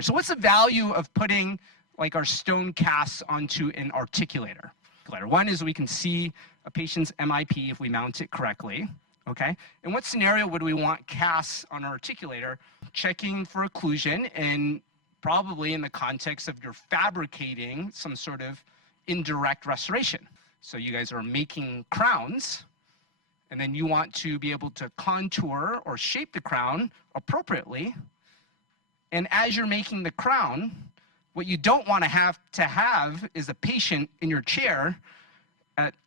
So what's the value of putting like our stone casts onto an articulator? One is we can see a patient's MIP if we mount it correctly. Okay, in what scenario would we want casts on our articulator? Checking for occlusion, and probably in the context of you're fabricating some sort of indirect restoration. So you guys are making crowns, and then you want to be able to contour or shape the crown appropriately. And as you're making the crown, what you don't want to have is a patient in your chair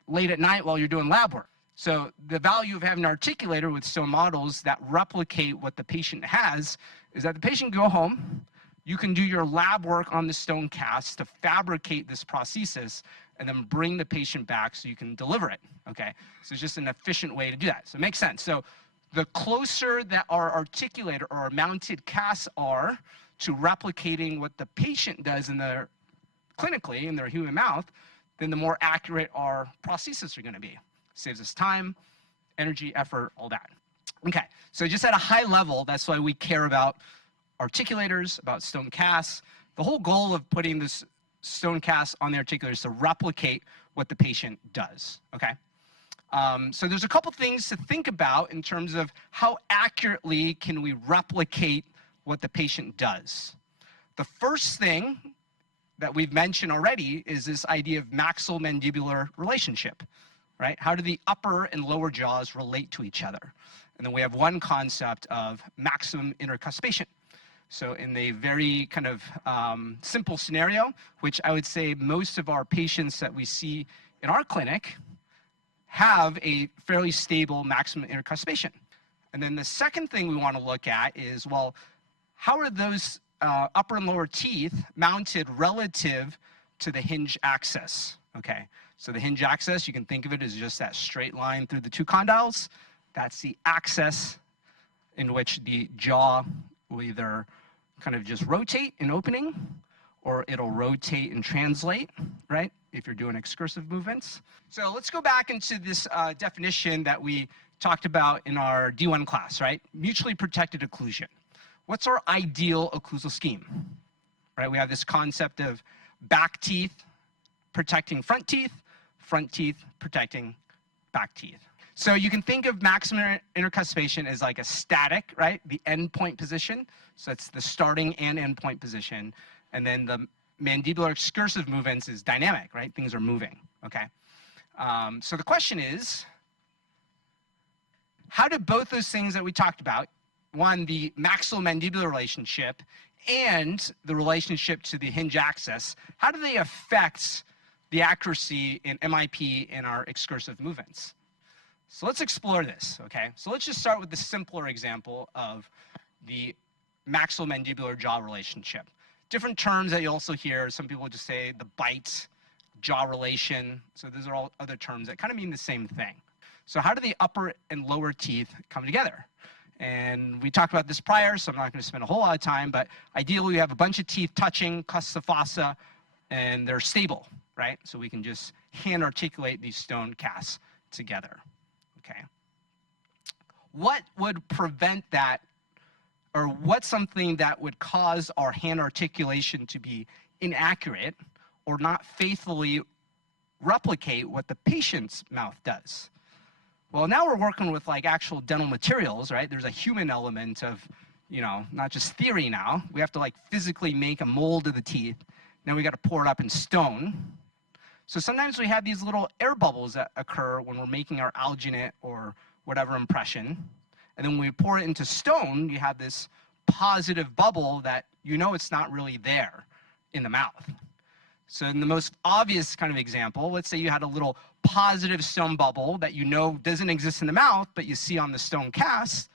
late at night while you're doing lab work. So the value of having an articulator with stone models that replicate what the patient has is that the patient can go home, you can do your lab work on the stone cast to fabricate this prosthesis, and then bring the patient back so you can deliver it, okay? So it's just an efficient way to do that. So it makes sense. So the closer that our articulator or our mounted casts are to replicating what the patient does clinically in their human mouth, then the more accurate our prosthesis are gonna be. Saves us time, energy, effort, all that. Okay, so just at a high level, that's why we care about articulators, about stone casts. The whole goal of putting this stone cast on the articulator is to replicate what the patient does, okay? So there's a couple things to think about in terms of how accurately can we replicate what the patient does. The first thing that we've mentioned already is this idea of maxillomandibular relationship. Right? How do the upper and lower jaws relate to each other? And then we have one concept of maximum intercuspation. So in a very kind of simple scenario, which I would say most of our patients that we see in our clinic have a fairly stable maximum intercuspation. And then the second thing we want to look at is, well, how are those upper and lower teeth mounted relative to the hinge axis? Okay. So the hinge axis, you can think of it as just that straight line through the two condyles. That's the axis in which the jaw will either kind of just rotate in opening, or it'll rotate and translate, right, if you're doing excursive movements. So let's go back into this definition that we talked about in our D1 class, right? Mutually protected occlusion. What's our ideal occlusal scheme? Right, we have this concept of back teeth protecting front teeth protecting back teeth. So you can think of maximum intercuspation as like a static, right? The end point position. So it's the starting and end point position. And then the mandibular excursive movements is dynamic, right? Things are moving, okay? So the question is, how do both those things that we talked about, one, the maxillomandibular relationship and the relationship to the hinge axis, how do they affect the accuracy in MIP and our excursive movements? So let's explore this, okay? So let's just start with the simpler example of the maxillomandibular jaw relationship. Different terms that you also hear, some people just say the bite, jaw relation. So those are all other terms that kind of mean the same thing. So how do the upper and lower teeth come together? And we talked about this prior, so I'm not going to spend a whole lot of time, but ideally we have a bunch of teeth touching, cusps of fossa, and they're stable, right? So we can just hand articulate these stone casts together, okay? What would prevent that, or what's something that would cause our hand articulation to be inaccurate or not faithfully replicate what the patient's mouth does? Well, now we're working with like actual dental materials, right? There's a human element of, you know, not just theory now. We have to like physically make a mold of the teeth. Then we got to pour it up in stone. So sometimes we have these little air bubbles that occur when we're making our alginate or whatever impression. And then when we pour it into stone, you have this positive bubble that you know it's not really there in the mouth. So in the most obvious kind of example, let's say you had a little positive stone bubble that you know doesn't exist in the mouth, but you see on the stone cast,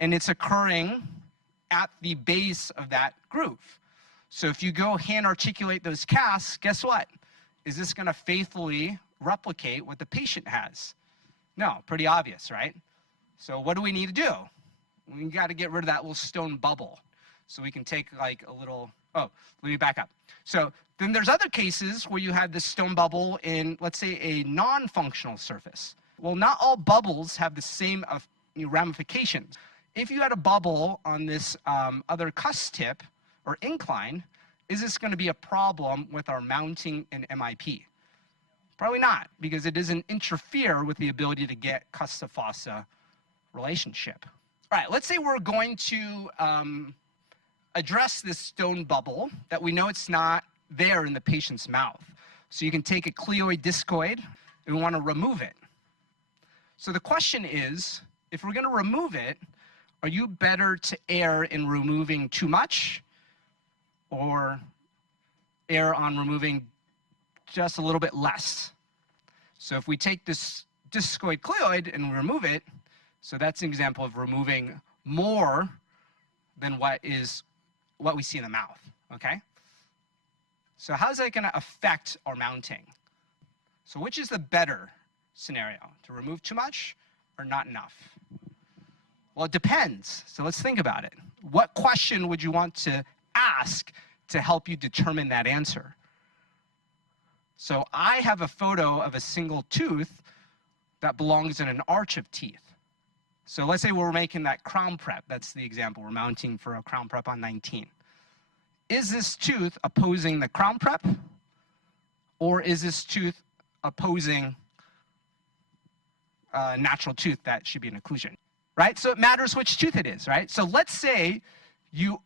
and it's occurring at the base of that groove. So if you go hand articulate those casts, guess what? Is this going to faithfully replicate what the patient has? No, pretty obvious, right? So what do we need to do? We got to get rid of that little stone bubble. So we can take like a little, oh, let me back up. So then there's other cases where you have this stone bubble in, let's say, a non-functional surface. Well, not all bubbles have the same ramifications. If you had a bubble on this other cusp tip, or incline, is this going to be a problem with our mounting in MIP? Probably not, because it doesn't interfere with the ability to get cusp-to-fossa relationship. All right, let's say we're going to address this stone bubble that we know it's not there in the patient's mouth. So you can take a cleoid discoid, and we want to remove it. So the question is, if we're going to remove it, are you better to err in removing too much or err on removing just a little bit less? So if we take this discoid cleoid and remove it, so that's an example of removing more than what we see in the mouth, okay? So how's that going to affect our mounting? So which is the better scenario, to remove too much or not enough? Well, it depends. So let's think about it. What question would you want to ask to help you determine that answer? So I have a photo of a single tooth that belongs in an arch of teeth. So let's say we're making that crown prep. That's the example. We're mounting for a crown prep on 19. Is this tooth opposing the crown prep, or is this tooth opposing a natural tooth that should be an occlusion? Right? So it matters which tooth it is, right? So let's say you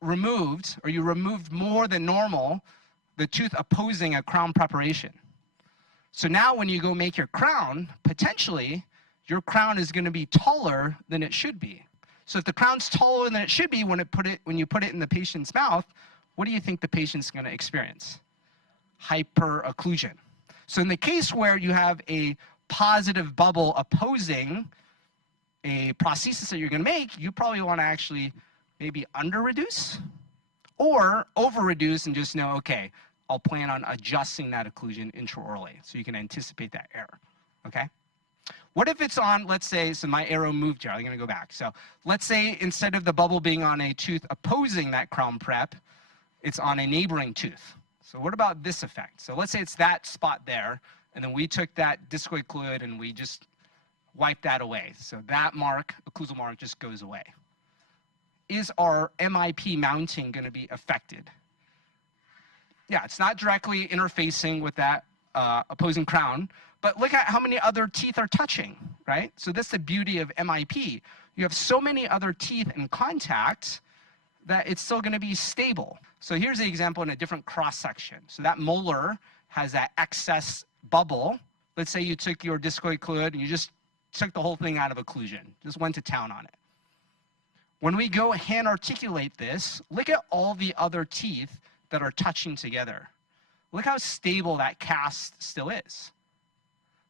removed, or you removed more than normal, the tooth opposing a crown preparation. So now when you go make your crown, potentially, your crown is going to be taller than it should be. So if the crown's taller than it should be when you put it in the patient's mouth, what do you think the patient's going to experience? Hyperocclusion. So in the case where you have a positive bubble opposing a prosthesis that you're going to make, you probably want to actually maybe under-reduce or over-reduce and just know, okay, I'll plan on adjusting that occlusion intraorally, so you can anticipate that error, okay? What if it's on, let's say, so my arrow moved here, I'm going to go back. So let's say instead of the bubble being on a tooth opposing that crown prep, it's on a neighboring tooth. So what about this effect? So let's say it's that spot there, and then we took that discoid cleoid and we just wiped that away. So that mark, occlusal mark, just goes away. Is our MIP mounting going to be affected? Yeah, it's not directly interfacing with that opposing crown, but look at how many other teeth are touching, right? So that's the beauty of MIP. You have so many other teeth in contact that it's still going to be stable. So here's the example in a different cross-section. So that molar has that excess bubble. Let's say you took your discoid cleoid and you just took the whole thing out of occlusion, just went to town on it. When we go hand articulate this, look at all the other teeth that are touching together. Look how stable that cast still is.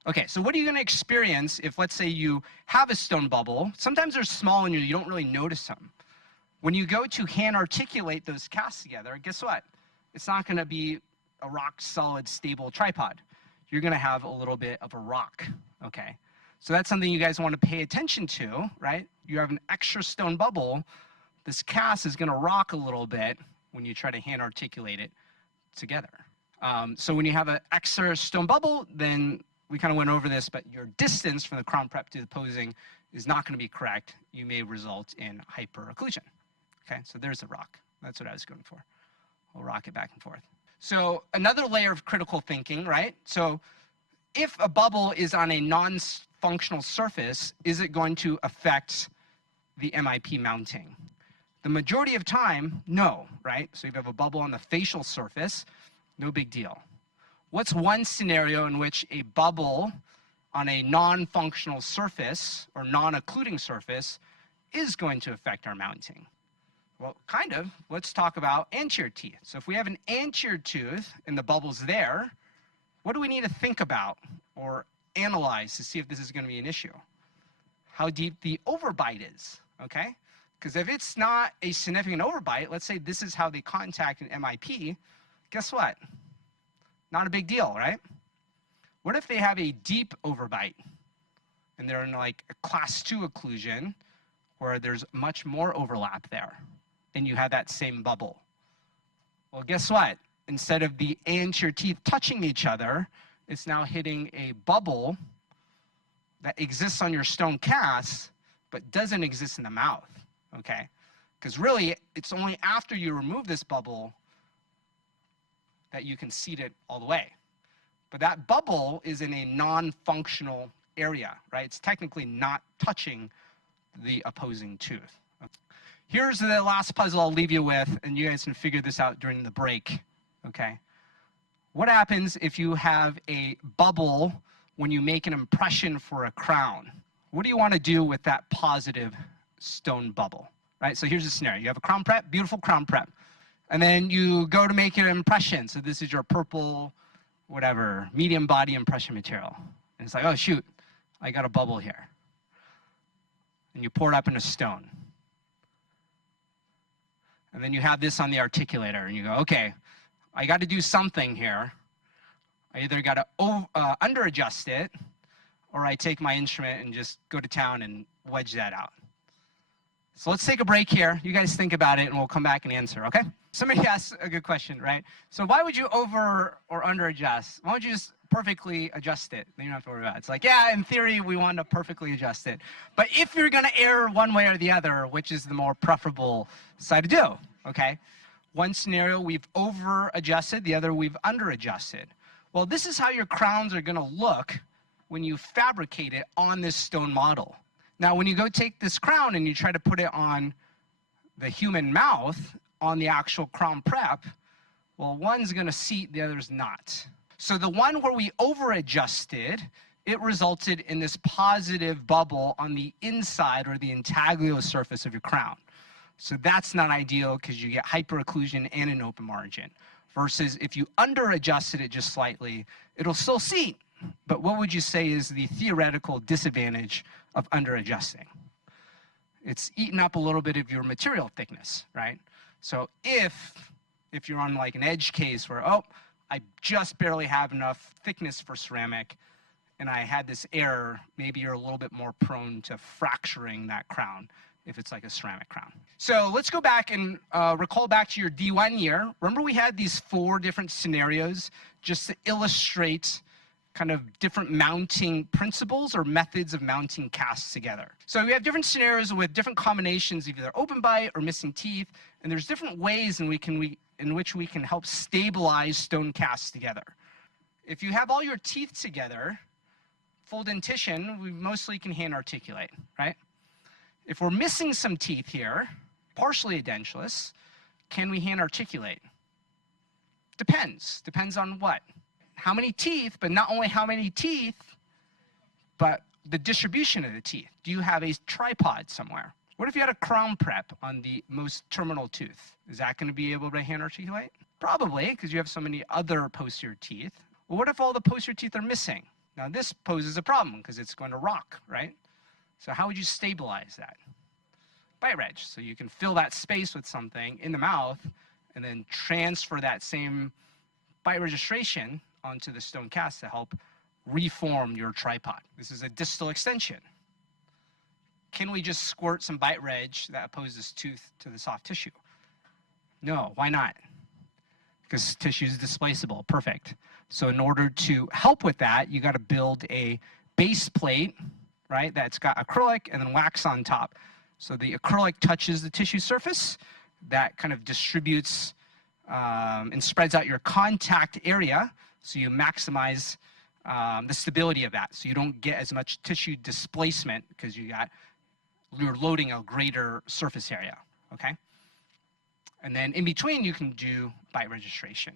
Okay, so what are you going to experience if, let's say, you have a stone bubble? Sometimes they're small and you don't really notice them. When you go to hand articulate those casts together, guess what? It's not going to be a rock-solid, stable tripod. You're going to have a little bit of a rock, okay? So that's something you guys want to pay attention to, right? You have an extra stone bubble. This cast is going to rock a little bit when you try to hand articulate it together. So when you have an extra stone bubble, then we kind of went over this, but your distance from the crown prep to the opposing is not going to be correct. You may result in hyperocclusion. Okay, so there's a rock. That's what I was going for. We'll rock it back and forth. So another layer of critical thinking, right? So if a bubble is on a non-functional surface, is it going to affect the MIP mounting? The majority of time, no, right? So if you have a bubble on the facial surface, no big deal. What's one scenario in which a bubble on a non-functional surface or non-occluding surface is going to affect our mounting? Well, kind of. Let's talk about anterior teeth. So if we have an anterior tooth and the bubble's there, what do we need to think about or analyze to see if this is going to be an issue? How deep the overbite is, okay? Because if it's not a significant overbite, let's say this is how they contact an MIP, guess what? Not a big deal, right? What if they have a deep overbite and they're in like a class 2 occlusion where there's much more overlap there and you have that same bubble? Well, guess what? Instead of the anterior teeth touching each other, it's now hitting a bubble that exists on your stone cast but doesn't exist in the mouth, okay? Because really, it's only after you remove this bubble that you can seat it all the way. But that bubble is in a non-functional area, right? It's technically not touching the opposing tooth. Here's the last puzzle I'll leave you with, and you guys can figure this out during the break, okay? What happens if you have a bubble when you make an impression for a crown? What do you want to do with that positive stone bubble, right? So here's the scenario. You have a crown prep, beautiful crown prep, and then you go to make an impression. So this is your purple, whatever, medium body impression material. And it's like, oh, shoot, I got a bubble here. And you pour it up in a stone. And then you have this on the articulator, and you go, okay, I got to do something here. I either got to under-adjust it, or I take my instrument and just go to town and wedge that out. So let's take a break here. You guys think about it, and we'll come back and answer, okay? Somebody asked a good question, right? So why would you over or under-adjust? Why don't you just perfectly adjust it? Then you don't have to worry about it. It's like, yeah, in theory, we want to perfectly adjust it. But if you're going to err one way or the other, which is the more preferable side to do, okay? One scenario, we've over-adjusted. The other, we've under-adjusted. Well, this is how your crowns are going to look when you fabricate it on this stone model. Now, when you go take this crown and you try to put it on the human mouth, on the actual crown prep, well, one's going to seat, the other's not. So the one where we over-adjusted, it resulted in this positive bubble on the inside or the intaglio surface of your crown. So that's not ideal because you get hyperocclusion and an open margin. Versus if you under-adjusted it just slightly, it'll still seat. But what would you say is the theoretical disadvantage of under-adjusting? It's eaten up a little bit of your material thickness, right? So if you're on like an edge case where, oh, I just barely have enough thickness for ceramic, and I had this error, maybe you're a little bit more prone to fracturing that crown if it's like a ceramic crown. So let's go back and recall back to your D1 year. Remember we had these 4 different scenarios just to illustrate kind of different mounting principles or methods of mounting casts together. So we have different scenarios with different combinations of either open bite or missing teeth, and there's different ways in which we can help stabilize stone casts together. If you have all your teeth together, full dentition, we mostly can hand articulate, right? If we're missing some teeth here, partially edentulous, can we hand articulate? Depends. Depends on what? How many teeth, but not only how many teeth, but the distribution of the teeth. Do you have a tripod somewhere? What if you had a crown prep on the most terminal tooth? Is that going to be able to hand articulate? Probably, because you have so many other posterior teeth. Well, what if all the posterior teeth are missing? Now this poses a problem because it's going to rock, right? So how would you stabilize that? Bite reg. So you can fill that space with something in the mouth and then transfer that same bite registration onto the stone cast to help reform your tripod. This is a distal extension. Can we just squirt some bite reg that opposes tooth to the soft tissue? No, why not? Because tissue is displaceable. Perfect. So in order to help with that, you got to build a base plate, right, that's got acrylic and then wax on top. So the acrylic touches the tissue surface. That kind of distributes and spreads out your contact area, so you maximize the stability of that. So you don't get as much tissue displacement because you're loading a greater surface area, okay? And then in between, you can do bite registration.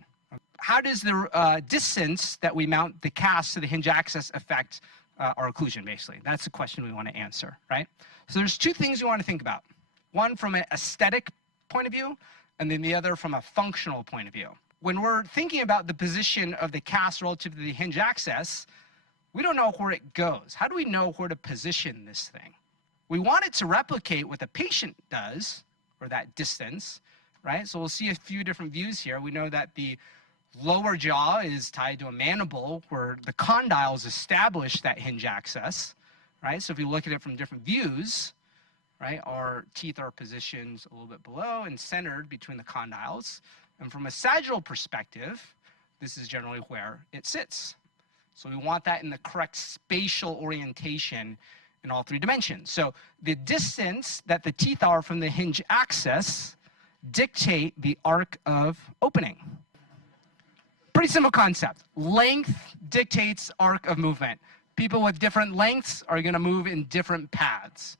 How does the distance that we mount the cast to the hinge axis affect our occlusion, basically? That's the question we want to answer, right? So there's 2 things you want to think about. One from an aesthetic point of view, and then the other from a functional point of view. When we're thinking about the position of the cast relative to the hinge axis, we don't know where it goes. How do we know where to position this thing? We want it to replicate what the patient does, or that distance, right? So we'll see a few different views here. We know that the lower jaw is tied to a mandible where the condyles establish that hinge axis, right? So if we look at it from different views, right, our teeth are positioned a little bit below and centered between the condyles. And from a sagittal perspective, this is generally where it sits. So we want that in the correct spatial orientation in all 3 dimensions. So the distance that the teeth are from the hinge axis dictate the arc of opening. Pretty simple concept. Length dictates arc of movement. People with different lengths are going to move in different paths,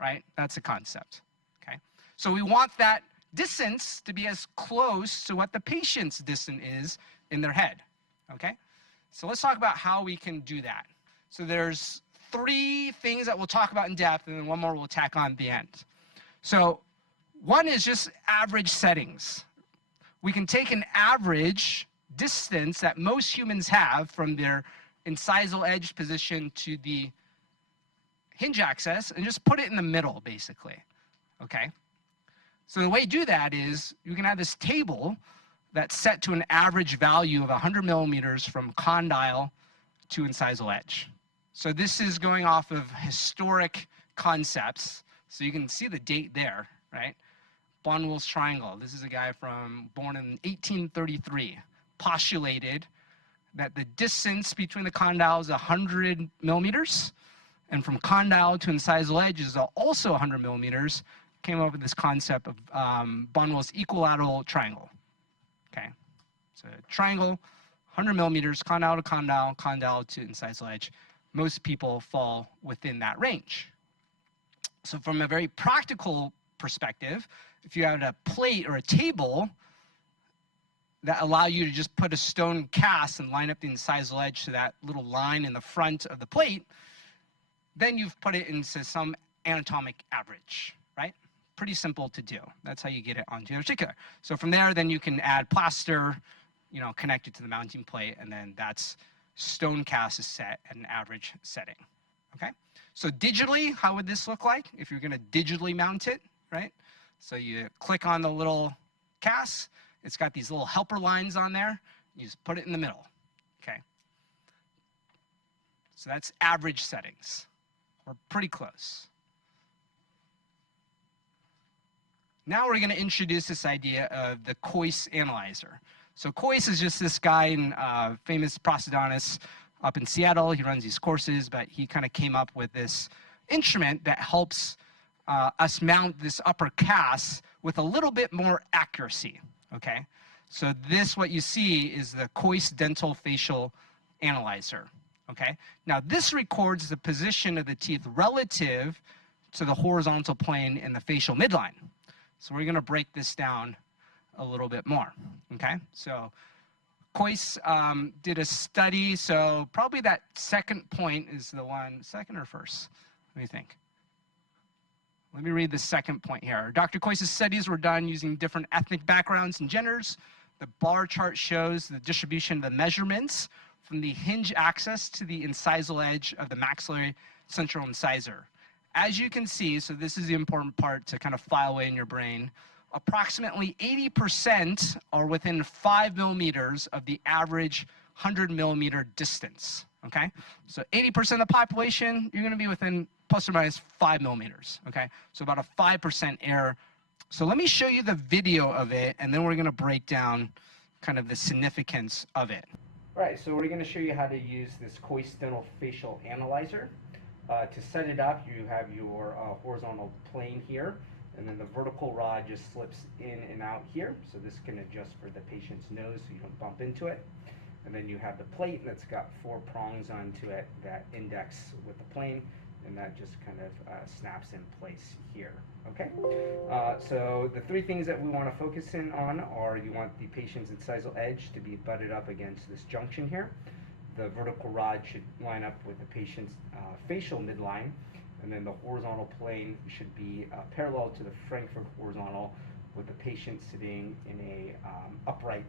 right? That's the concept, okay? So we want that distance to be as close to what the patient's distance is in their head, okay? So let's talk about how we can do that. So there's 3 things that we'll talk about in depth, and then 1 more we'll tack on at the end. So 1 is just average settings. We can take an average distance that most humans have from their incisal edge position to the hinge axis and just put it in the middle, basically, okay? So the way to do that is you can have this table that's set to an average value of 100 millimeters from condyle to incisal edge. So this is going off of historic concepts. So you can see the date there, right? Bonwell's triangle. This is a guy born in 1833, postulated that the distance between the condyles is 100 millimeters, and from condyle to incisal edge is also 100 millimeters, came up with this concept of Bonwell's equilateral triangle. Okay, so triangle, 100 millimeters, condyle to condyle, condyle to incisal edge. Most people fall within that range. So from a very practical perspective, if you had a plate or a table that allow you to just put a stone cast and line up the incisal edge to that little line in the front of the plate, then you've put it into some anatomic average, right? Pretty simple to do. That's how you get it onto the articulator. So from there, then you can add plaster, you know, connect it to the mounting plate, and then that's stone cast is set at an average setting, okay? So digitally, how would this look like if you're gonna digitally mount it, right? So you click on the little cast, it's got these little helper lines on there, you just put it in the middle, okay? So that's average settings. We're pretty close. Now we're going to introduce this idea of the Coyce analyzer. So Coyce is just this guy, famous prosthodontist up in Seattle. He runs these courses, but he kind of came up with this instrument that helps us mount this upper cast with a little bit more accuracy, okay? So this, what you see, is the Coyce dental facial analyzer, okay? Now this records the position of the teeth relative to the horizontal plane in the facial midline. So we're going to break this down a little bit more, okay? So Coyce did a study, so probably that second point is the one, second or first? Let me think. Let me read the second point here. Dr. Coyce's studies were done using different ethnic backgrounds and genders. The bar chart shows the distribution of the measurements from the hinge axis to the incisal edge of the maxillary central incisor. As you can see, so this is the important part to kind of file away in your brain, approximately 80% are within 5 millimeters of the average 100 millimeter distance, okay? So 80% of the population, you're gonna be within plus or minus 5 millimeters, okay? So about a 5% error. So let me show you the video of it, and then we're gonna break down kind of the significance of it. All right, so we're gonna show you how to use this Coyce dental facial analyzer. To set it up, you have your horizontal plane here, and then the vertical rod just slips in and out here. So this can adjust for the patient's nose so you don't bump into it. And then you have the plate that's got 4 prongs onto it that index with the plane, and that just kind of snaps in place here, okay? So the 3 things that we want to focus in on are you want the patient's incisal edge to be butted up against this junction here. The vertical rod should line up with the patient's facial midline, and then the horizontal plane should be parallel to the Frankfurt horizontal with the patient sitting in a upright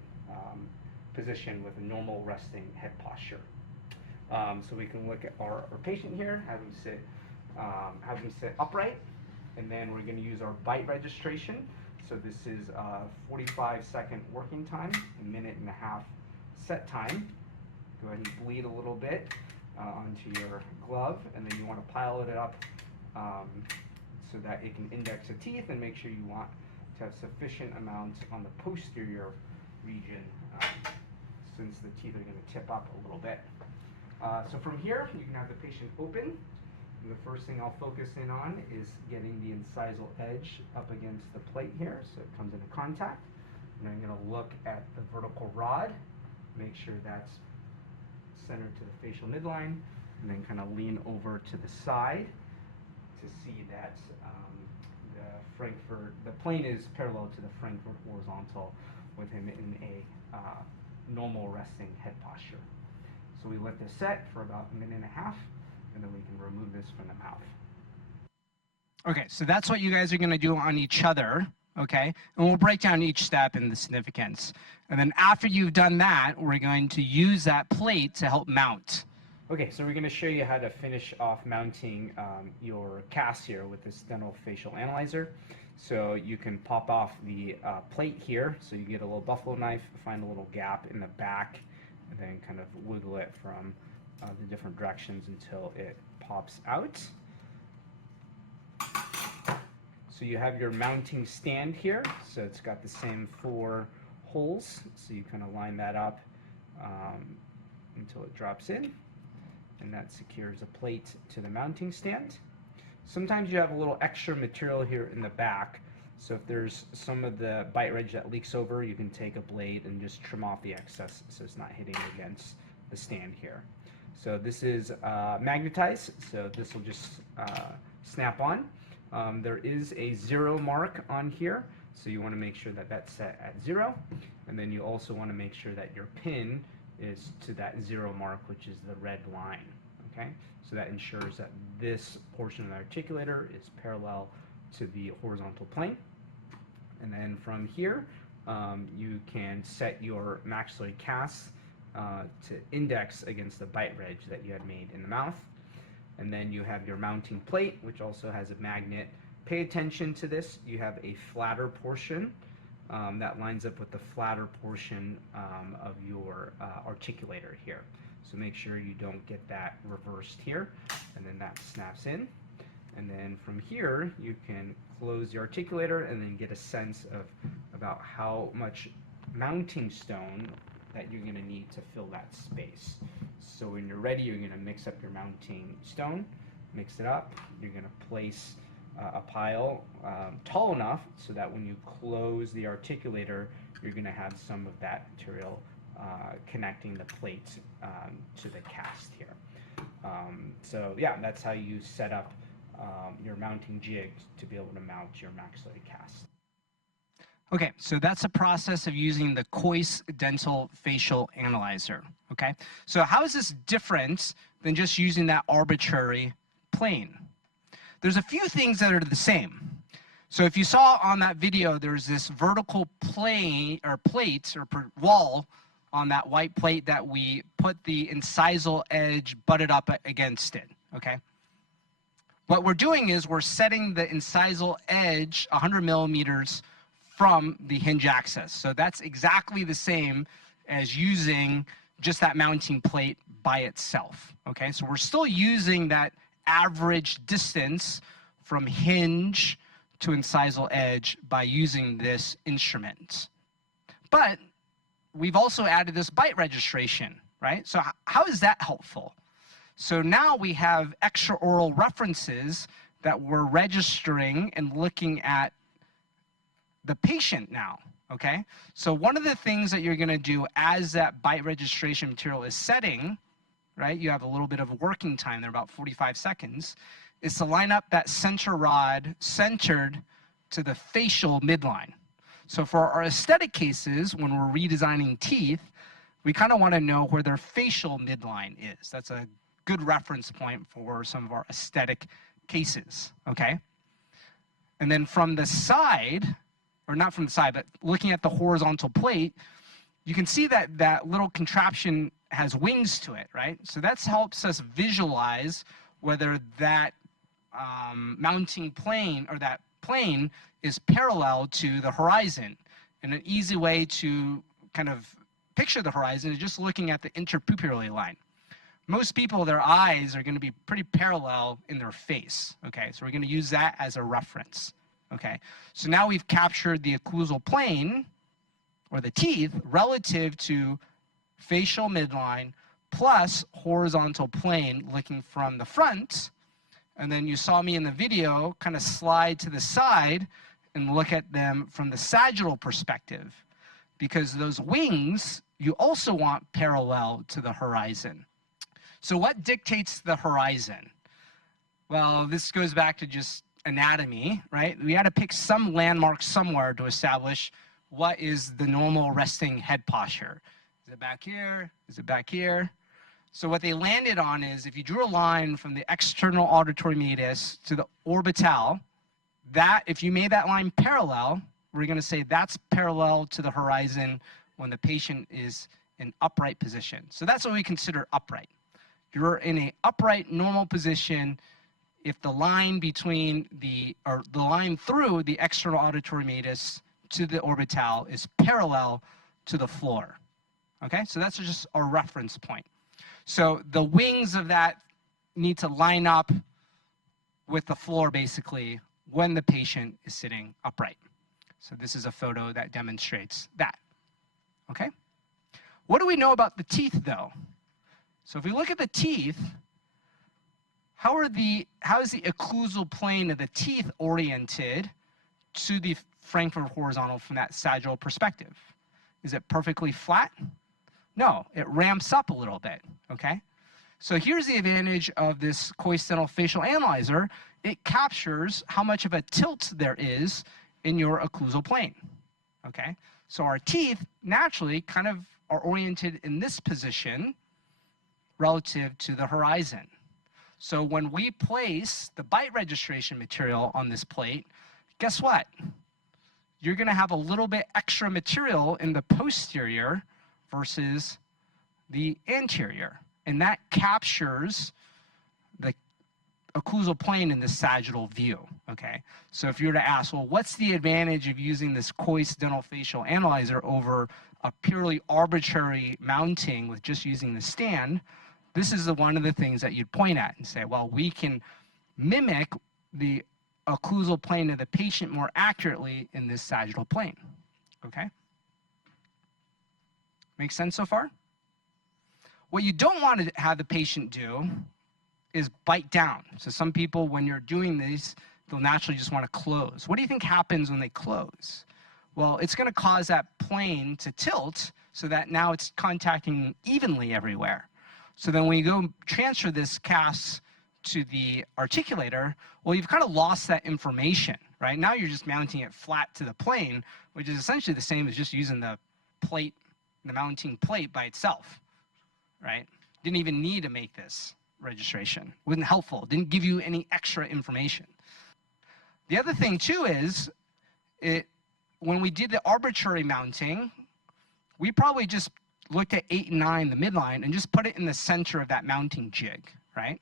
position with a normal resting head posture. So we can look at our patient here, have him sit upright, and then we're going to use our bite registration. So this is 45-second working time, a minute and a half set time. Go ahead and bleed a little bit onto your glove, and then you want to pile it up so that it can index the teeth, and make sure you want to have sufficient amounts on the posterior region since the teeth are going to tip up a little bit. So from here, you can have the patient open, And the first thing I'll focus in on is getting the incisal edge up against the plate here, so it comes into contact. And I'm going to look at the vertical rod, make sure that's centered to the facial midline, and then kind of lean over to the side to see that the plane is parallel to the Frankfurt horizontal with him in a normal resting head posture. So we let this set for about a minute and a half, and then we can remove this from the mouth. Okay, so that's what you guys are going to do on each other, okay? And we'll break down each step and the significance. And then after you've done that, we're going to use that plate to help mount. Okay, so we're going to show you how to finish off mounting your cast here with this dental facial analyzer. So you can pop off the plate here, so you get a little buffalo knife, find a little gap in the back, and then kind of wiggle it from the different directions until it pops out. So you have your mounting stand here, so it's got the same 4 holes, so you kind of line that up until it drops in, and that secures a plate to the mounting stand. Sometimes you have a little extra material here in the back, so if there's some of the bite ridge that leaks over, you can take a blade and just trim off the excess so it's not hitting against the stand here. So this is magnetized, so this will just snap on. There is a 0 mark on here, so you want to make sure that that's set at 0, and then you also want to make sure that your pin is to that 0 mark, which is the red line. Okay, so that ensures that this portion of the articulator is parallel to the horizontal plane. And then from here, you can set your maxillary cast to index against the bite ridge that you had made in the mouth. And then you have your mounting plate, which also has a magnet. Pay attention to this. You have a flatter portion that lines up with the flatter portion of your articulator here. So make sure you don't get that reversed here, and then that snaps in. And then from here, you can close the articulator and then get a sense of about how much mounting stone that you're going to need to fill that space. So when you're ready, you're going to mix up your mounting stone, mix it up. You're going to place a pile tall enough so that when you close the articulator, you're going to have some of that material connecting the plate to the cast here. So yeah, that's how you set up your mounting jig to be able to mount your maxillary cast. Okay, so that's a process of using the Cois dental facial analyzer. Okay, so how is this different than just using that arbitrary plane? There's a few things that are the same. So if you saw on that video, there's this vertical plane or plate or wall on that white plate that we put the incisal edge butted up against it. Okay. What we're doing is we're setting the incisal edge 100 millimeters from the hinge axis. So that's exactly the same as using just that mounting plate by itself. Okay, so we're still using that average distance from hinge to incisal edge by using this instrument. But we've also added this bite registration, right? So how is that helpful? So now we have extraoral references that we're registering and looking at the patient now, okay? So one of the things that you're gonna do as that bite registration material is setting, right? You have a little bit of working time there, about 45 seconds, is to line up that center rod centered to the facial midline. So for our aesthetic cases, when we're redesigning teeth, we kind of want to know where their facial midline is. That's a good reference point for some of our aesthetic cases, okay? And then from the side, or not from the side, but looking at the horizontal plate, you can see that that little contraption has wings to it, right? So that helps us visualize whether that mounting plane or that plane is parallel to the horizon. And an easy way to kind of picture the horizon is just looking at the interpupillary line. Most people, their eyes are going to be pretty parallel in their face, okay? So we're going to use that as a reference, okay? So now we've captured the occlusal plane, or the teeth, relative to facial midline plus horizontal plane looking from the front. and then you saw me in the video kind of slide to the side and look at them from the sagittal perspective, because those wings you also want parallel to the horizon. So what dictates the horizon? Well, this goes back to just anatomy, right? We had to pick some landmark somewhere to establish what is the normal resting head posture. Is it back here? Is it back here? So what they landed on is, if you drew a line from the external auditory meatus to the orbital, that, if you made that line parallel, we're going to say that's parallel to the horizon when the patient is in upright position. So that's what we consider upright. You're in an upright, normal position if the line between the line through the external auditory meatus to the orbital is parallel to the floor. Okay, so that's just our reference point. So the wings of that need to line up with the floor, basically, when the patient is sitting upright. So this is a photo that demonstrates that. Okay? What do we know about the teeth, though? So if we look at the teeth, how is the occlusal plane of the teeth oriented to the Frankfurt horizontal from that sagittal perspective? Is it perfectly flat? No, it ramps up a little bit, okay? So here's the advantage of this coincidental facial analyzer. It captures how much of a tilt there is in your occlusal plane, okay? So our teeth naturally kind of are oriented in this position relative to the horizon. So when we place the bite registration material on this plate, guess what? You're going to have a little bit extra material in the posterior versus the anterior. And that captures the occlusal plane in the sagittal view, okay? So if you were to ask, well, what's the advantage of using this coincidental facial analyzer over a purely arbitrary mounting with just using the stand? This is one of the things that you'd point at and say, well, we can mimic the occlusal plane of the patient more accurately in this sagittal plane, okay? Make sense so far? What you don't want to have the patient do is bite down. So some people, when you're doing these, they'll naturally just want to close. What do you think happens when they close? Well, it's going to cause that plane to tilt so that now it's contacting evenly everywhere. So then when you go transfer this cast to the articulator, well, you've kind of lost that information, right? Now you're just mounting it flat to the plane, which is essentially the same as just using the plate, the mounting plate by itself, right? Didn't even need to make this registration. Wasn't helpful. Didn't give you any extra information. The other thing too is, when we did the arbitrary mounting, we probably just looked at 8 and 9, the midline, and just put it in the center of that mounting jig, right?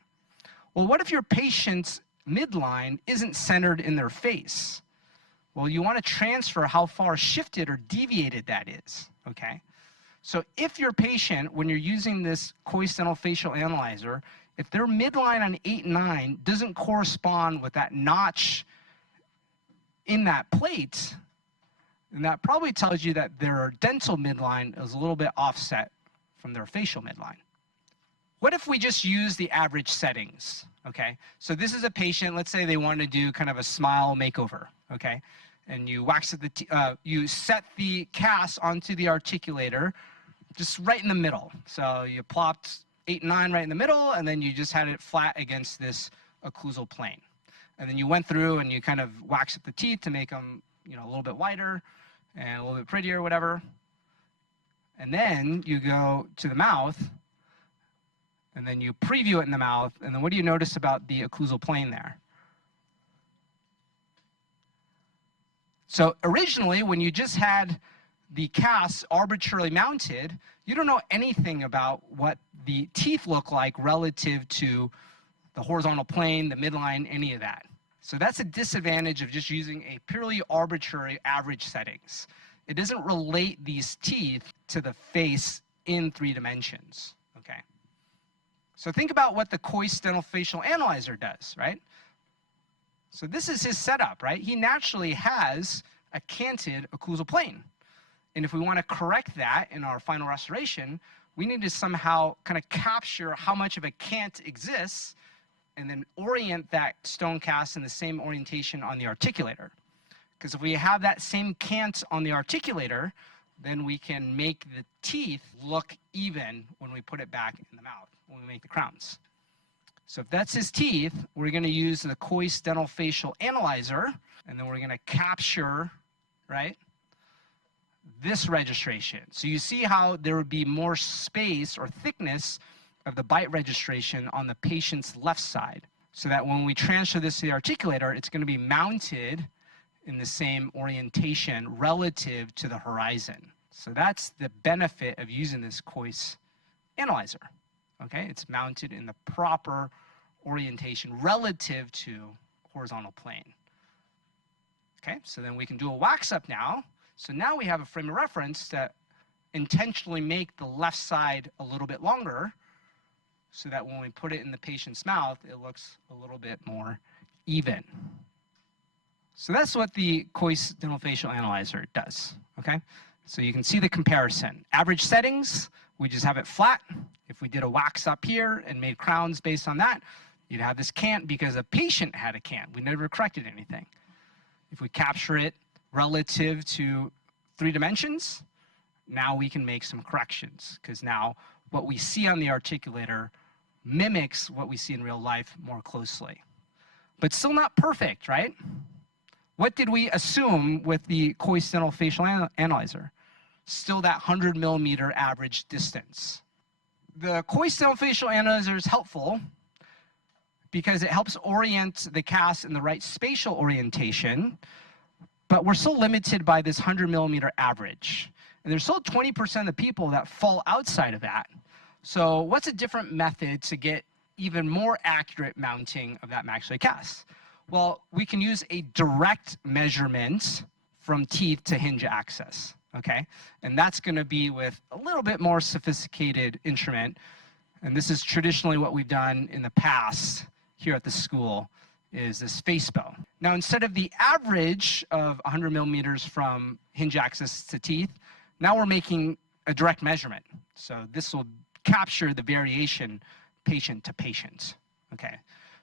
Well, what if your patient's midline isn't centered in their face? Well, you want to transfer how far shifted or deviated that is, okay? So if your patient, when you're using this coincidental facial analyzer, if their midline on 8 and 9 doesn't correspond with that notch in that plate, and that probably tells you that their dental midline is a little bit offset from their facial midline. What if we just use the average settings, okay? So this is a patient, let's say they want to do kind of a smile makeover, okay? And you wax you set the cast onto the articulator just right in the middle. So you plopped 8 and 9 right in the middle, and then you just had it flat against this occlusal plane. And then you went through and you kind of waxed the teeth to make them, you know, a little bit wider and a little bit prettier, whatever. And then you go to the mouth, and then you preview it in the mouth, and then what do you notice about the occlusal plane there? So originally, when you just had the cast arbitrarily mounted, you don't know anything about what the teeth look like relative to the horizontal plane, the midline, any of that. So that's a disadvantage of just using a purely arbitrary average settings. It doesn't relate these teeth to the face in 3 dimensions, okay? So think about what the coincidental facial analyzer does, right? So this is his setup, right? He naturally has a canted occlusal plane. And if we want to correct that in our final restoration, we need to somehow kind of capture how much of a cant exists and then orient that stone cast in the same orientation on the articulator. Because if we have that same cant on the articulator, then we can make the teeth look even when we put it back in the mouth, when we make the crowns. So if that's his teeth, we're going to use the Kois dental facial analyzer, and then we're going to capture, right, this registration. So you see how there would be more space or thickness of the bite registration on the patient's left side, so that when we transfer this to the articulator, it's going to be mounted in the same orientation relative to the horizon. So that's the benefit of using this Kois analyzer. Okay, it's mounted in the proper orientation relative to horizontal plane. Okay, so then we can do a wax up now. So now we have a frame of reference that intentionally make the left side a little bit longer, so that when we put it in the patient's mouth, it looks a little bit more even. So that's what the Kois dental facial analyzer does. Okay, so you can see the comparison. Average settings, we just have it flat. If we did a wax up here and made crowns based on that, you'd have this cant because a patient had a cant. We never corrected anything. If we capture it relative to 3 dimensions, now we can make some corrections, because now what we see on the articulator mimics what we see in real life more closely. But still not perfect, right? What did we assume with the Kois dental facial analyzer? Still that 100 millimeter average distance. The Kois dental facial analyzer is helpful because it helps orient the cast in the right spatial orientation, but we're still limited by this 100 millimeter average. And there's still 20% of the people that fall outside of that. So what's a different method to get even more accurate mounting of that maxillary cast? Well, we can use a direct measurement from teeth to hinge access, okay? And that's going to be with a little bit more sophisticated instrument. And this is traditionally what we've done in the past here at the school, is this Facebow. Now, instead of the average of 100 millimeters from hinge access to teeth, now we're making a direct measurement. So this will capture the variation patient to patient, okay?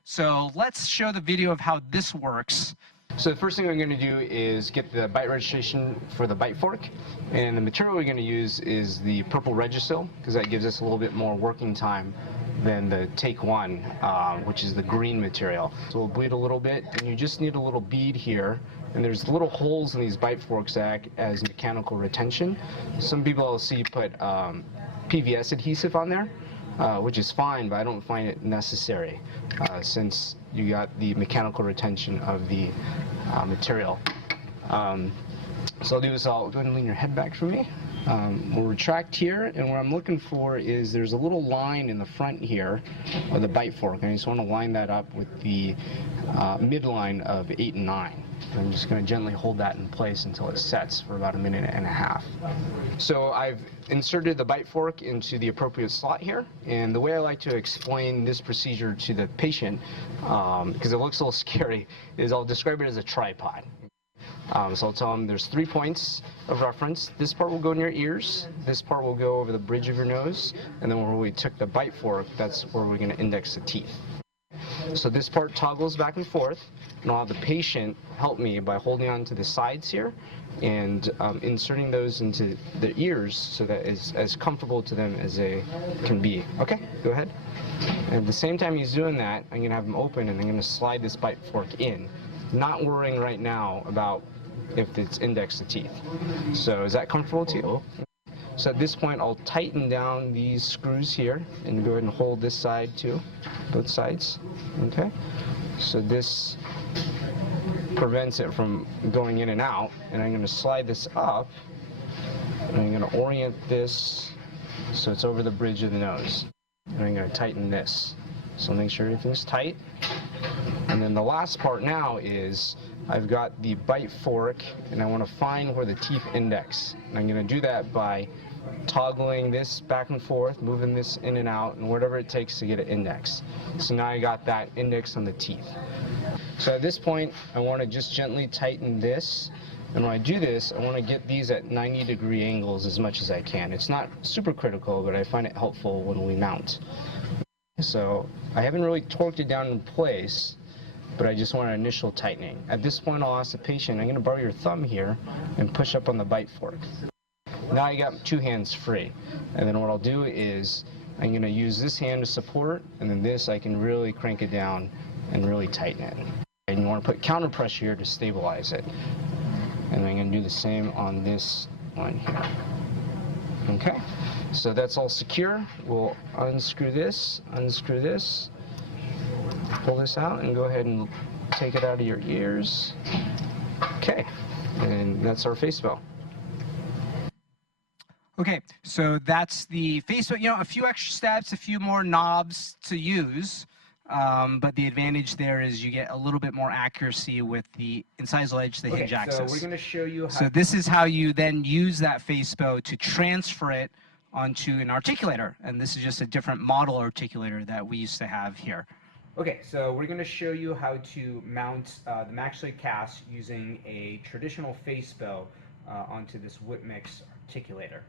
So let's show the video of how this works. So the first thing we're going to do is get the bite registration for the bite fork, and the material we're going to use is the purple Regisil, because that gives us a little bit more working time than the Take One, which is the green material. So we'll bleed a little bit, and you just need a little bead here, and there's little holes in these bite forks that act as mechanical retention. Some people I'll see put PVS adhesive on there, which is fine, but I don't find it necessary since you got the mechanical retention of the material. So I'll do is I'll go ahead and lean your head back for me. We'll retract here, and what I'm looking for is there's a little line in the front here of the bite fork, and I just want to line that up with the midline of 8 and 9. I'm just going to gently hold that in place until it sets for about 1.5 minutes. So I've inserted the bite fork into the appropriate slot here, and the way I like to explain this procedure to the patient, because it looks a little scary, is I'll describe it as a tripod. So I'll tell them there's 3 points of reference. This part will go in your ears, this part will go over the bridge of your nose, and then where we took the bite fork, that's where we're going to index the teeth. So this part toggles back and forth, and I'll have the patient help me by holding on to the sides here and inserting those into their ears so that it's as comfortable to them as they can be. Okay, go ahead. And at the same time he's doing that, I'm going to have him open, and I'm going to slide this bite fork in, not worrying right now about if it's indexed to teeth. So is that comfortable to you? So at this point I'll tighten down these screws here and go ahead and hold this side too, both sides. Okay, so this prevents it from going in and out, and I'm going to slide this up, and I'm going to orient this so it's over the bridge of the nose, and I'm going to tighten this. So make sure everything's tight. And then the last part now is I've got the bite fork, and I want to find where the teeth index. And I'm going to do that by toggling this back and forth, moving this in and out, and whatever it takes to get it indexed. So now I got that index on the teeth. So at this point, I want to just gently tighten this. And when I do this, I want to get these at 90-degree angles as much as I can. It's not super critical, but I find it helpful when we mount. So I haven't really torqued it down in place, but I just want an initial tightening. At this point, I'll ask the patient, I'm going to borrow your thumb here and push up on the bite fork. Now I got 2 hands free. And then what I'll do is I'm going to use this hand to support, and then this I can really crank it down and really tighten it. And you want to put counter pressure here to stabilize it. And I'm going to do the same on this one here. Okay, so that's all secure. We'll unscrew this, pull this out, and go ahead and take it out of your ears. Okay, and that's our Facebow. Okay, so that's the Facebow. You know, a few extra steps, a few more knobs to use, but the advantage there is you get a little bit more accuracy with the incisal edge to the hinge axis. So we're going to show you how. So this is how you then use that Facebow to transfer it onto an articulator, and this is just a different model articulator that we used to have here. Okay, so we're going to show you how to mount the maxillary cast using a traditional Facebow onto this whip mix articulator.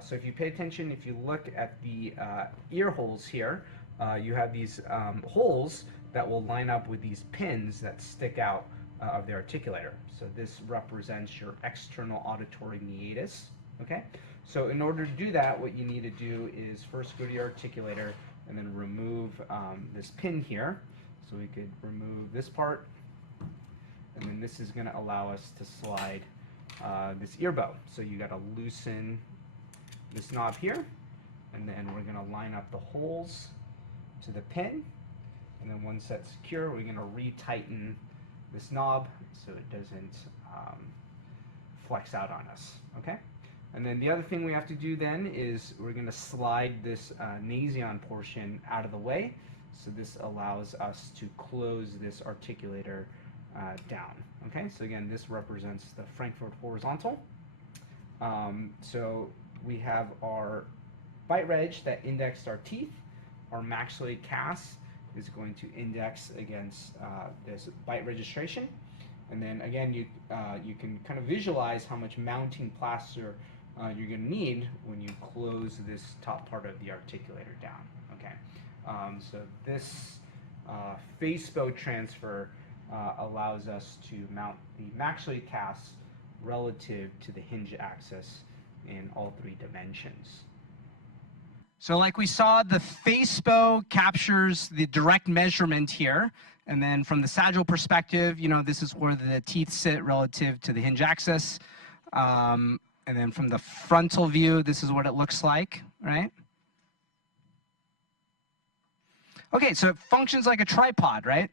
So if you pay attention, if you look at the ear holes here, you have these holes that will line up with these pins that stick out of the articulator. So this represents your external auditory meatus. Okay, so in order to do that, what you need to do is first go to your articulator and then remove this pin here. So we could remove this part, and then this is going to allow us to slide this ear bow. So you got to loosen this knob here, and then we're going to line up the holes to the pin, and then once that's secure, we're going to retighten this knob so it doesn't flex out on us. Okay, and then the other thing we have to do then is we're going to slide this nasion portion out of the way, so this allows us to close this articulator down. Okay, so again, this represents the Frankfurt horizontal. So we have our bite reg that indexed our teeth. Our maxillary cast is going to index against this bite registration, and then again you can kind of visualize how much mounting plaster you're going to need when you close this top part of the articulator down. Okay, so this Facebow transfer allows us to mount the maxillary cast relative to the hinge axis in all 3 dimensions. So like we saw, the Facebow captures the direct measurement here, and then from the sagittal perspective, you know, this is where the teeth sit relative to the hinge axis, and then from the frontal view, this is what it looks like, right? Okay, so it functions like a tripod, right?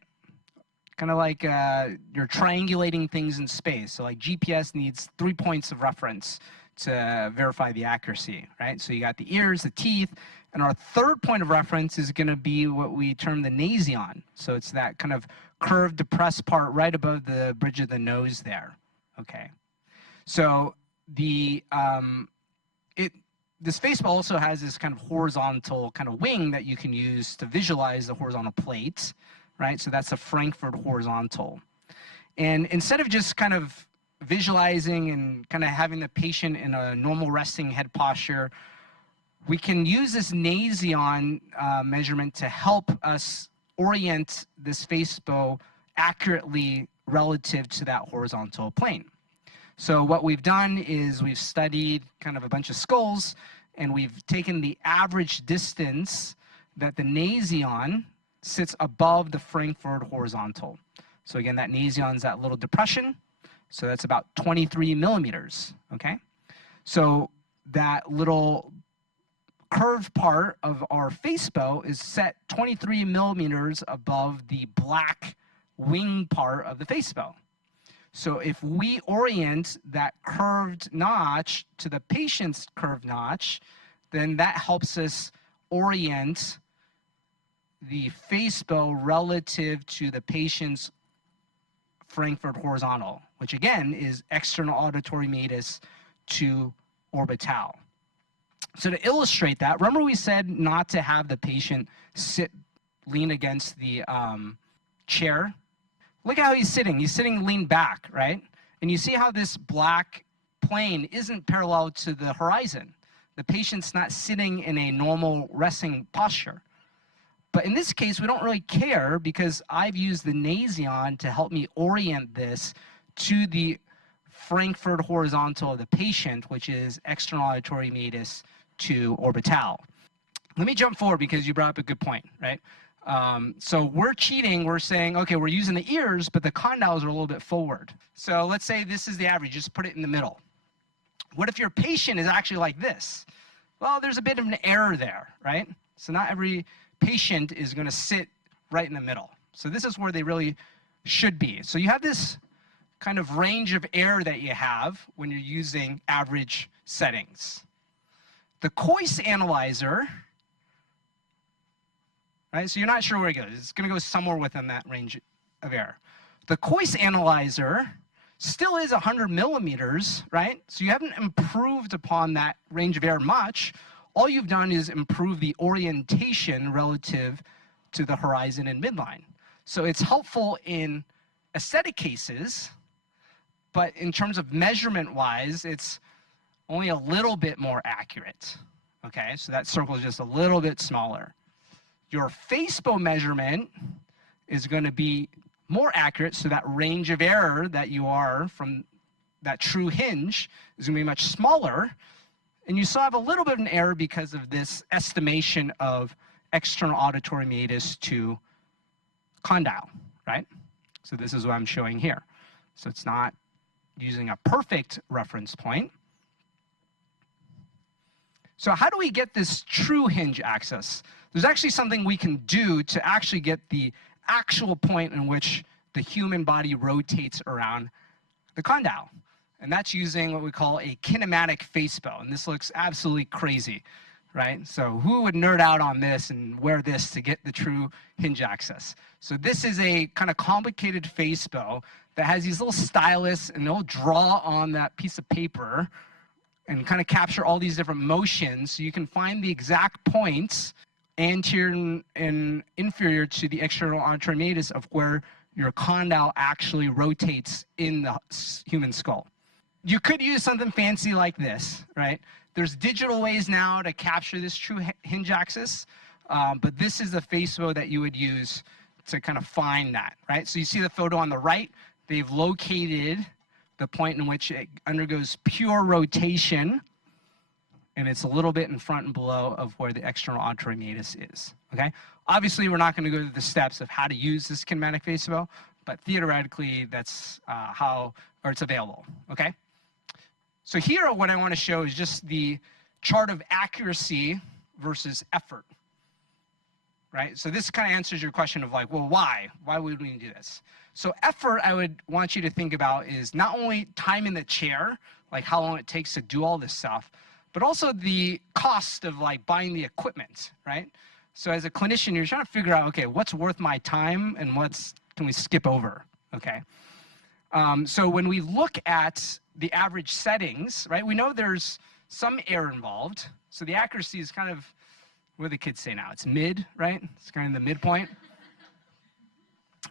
Kind of like you're triangulating things in space. So like GPS needs 3 points of reference to verify the accuracy, right? So you got the ears, the teeth, and our 3rd point of reference is going to be what we term the nasion. So it's that kind of curved, depressed part right above the bridge of the nose there. Okay. So the this Facebow also has this kind of horizontal kind of wing that you can use to visualize the horizontal plate, right? So that's a Frankfurt horizontal. And instead of just kind of visualizing and kind of having the patient in a normal resting head posture, we can use this nasion measurement to help us orient this Facebow accurately relative to that horizontal plane. So what we've done is we've studied kind of a bunch of skulls, and we've taken the average distance that the nasion sits above the Frankfurt horizontal. So again, that nasion is that little depression. So that's about 23 millimeters, okay? So that little curved part of our Facebow is set 23 millimeters above the black wing part of the Facebow. So if we orient that curved notch to the patient's curved notch, then that helps us orient the Facebow relative to the patient's Frankfurt horizontal, which again is external auditory meatus to orbital. So to illustrate that, remember we said not to have the patient lean against the chair? Look at how he's sitting. He's sitting leaned back, right? And you see how this black plane isn't parallel to the horizon. The patient's not sitting in a normal resting posture. But in this case, we don't really care because I've used the Nasion to help me orient this to the Frankfurt horizontal of the patient, which is external auditory meatus to orbital. Let me jump forward because you brought up a good point, right? So we're cheating, we're saying, okay, we're using the ears, but the condyles are a little bit forward. So let's say this is the average, just put it in the middle. What if your patient is actually like this? Well, there's a bit of an error there, right? So not every patient is going to sit right in the middle. So this is where they really should be. So you have this kind of range of error that you have when you're using average settings. The Coyce analyzer, right? So you're not sure where it goes. It's going to go somewhere within that range of error. The Coyce analyzer still is 100 millimeters, right? So you haven't improved upon that range of error much. All you've done is improve the orientation relative to the horizon and midline. So it's helpful in aesthetic cases, but in terms of measurement-wise, it's only a little bit more accurate, okay? So that circle is just a little bit smaller. Your Facebow measurement is going to be more accurate, so that range of error that you are from that true hinge is going to be much smaller, and you still have a little bit of an error because of this estimation of external auditory meatus to condyle, right? So this is what I'm showing here. So it's not using a perfect reference point. So how do we get this true hinge axis? There's actually something we can do to actually get the actual point in which the human body rotates around the condyle. And that's using what we call a kinematic Facebow. And this looks absolutely crazy, right? So who would nerd out on this and wear this to get the true hinge axis? So this is a kind of complicated Facebow that has these little stylus, and they'll draw on that piece of paper and kind of capture all these different motions so you can find the exact points anterior and inferior to the external auditory meatus of where your condyle actually rotates in the human skull. You could use something fancy like this, right? There's digital ways now to capture this true hinge axis, but this is the Facebow that you would use to kind of find that, right? So you see the photo on the right, they've located the point in which it undergoes pure rotation, and it's a little bit in front and below of where the external auditory meatus is, okay? Obviously, we're not going to go through the steps of how to use this kinematic Facebow, but theoretically, that's it's available, okay? So here, what I want to show is just the chart of accuracy versus effort, right? So this kind of answers your question of like, well, why? Why would we do this? So effort, I would want you to think about is not only time in the chair, like how long it takes to do all this stuff, but also the cost of like buying the equipment, right? So as a clinician, you're trying to figure out, okay, what's worth my time and what's can we skip over, okay? So when we look at the average settings, right, we know there's some error involved. So the accuracy is kind of, what do the kids say now? It's mid, right? It's kind of the midpoint.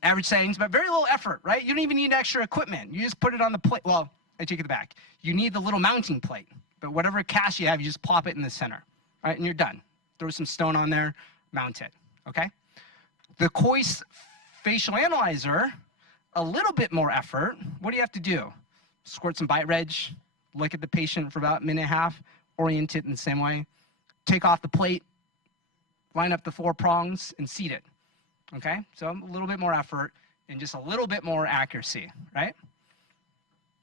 Average settings, but very little effort, right? You don't even need extra equipment. You just put it on the plate. Well, I take it back. You need the little mounting plate. But whatever cast you have, you just plop it in the center, right? And you're done. Throw some stone on there, mount it, okay? The Coyce facial analyzer, a little bit more effort. What do you have to do? Squirt some bite reg, look at the patient for about a minute and a half, orient it in the same way, take off the plate, line up the 4 prongs, and seat it, okay? So a little bit more effort and just a little bit more accuracy, right?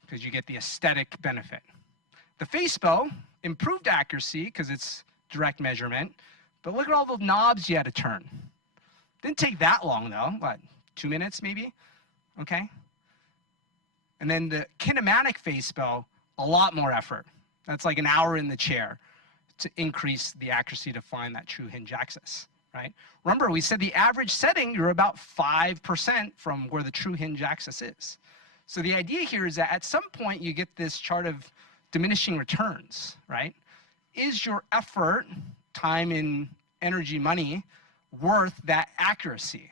Because you get the aesthetic benefit. The Facebow, improved accuracy because it's direct measurement, but look at all the knobs you had to turn. Didn't take that long though, what, 2 minutes maybe? Okay. And then the kinematic Facebow, a lot more effort. That's like an hour in the chair to increase the accuracy to find that true hinge axis, right? Remember, we said the average setting, you're about 5% from where the true hinge axis is. So the idea here is that at some point you get this chart of diminishing returns, right? Is your effort, time and energy, money, worth that accuracy?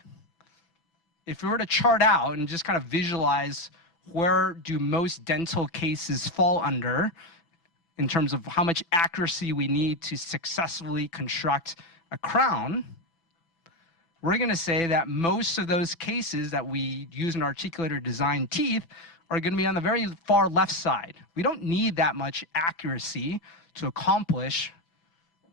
If we were to chart out and just kind of visualize where do most dental cases fall under in terms of how much accuracy we need to successfully construct a crown, we're going to say that most of those cases that we use an articulator design teeth are going to be on the very far left side. We don't need that much accuracy to accomplish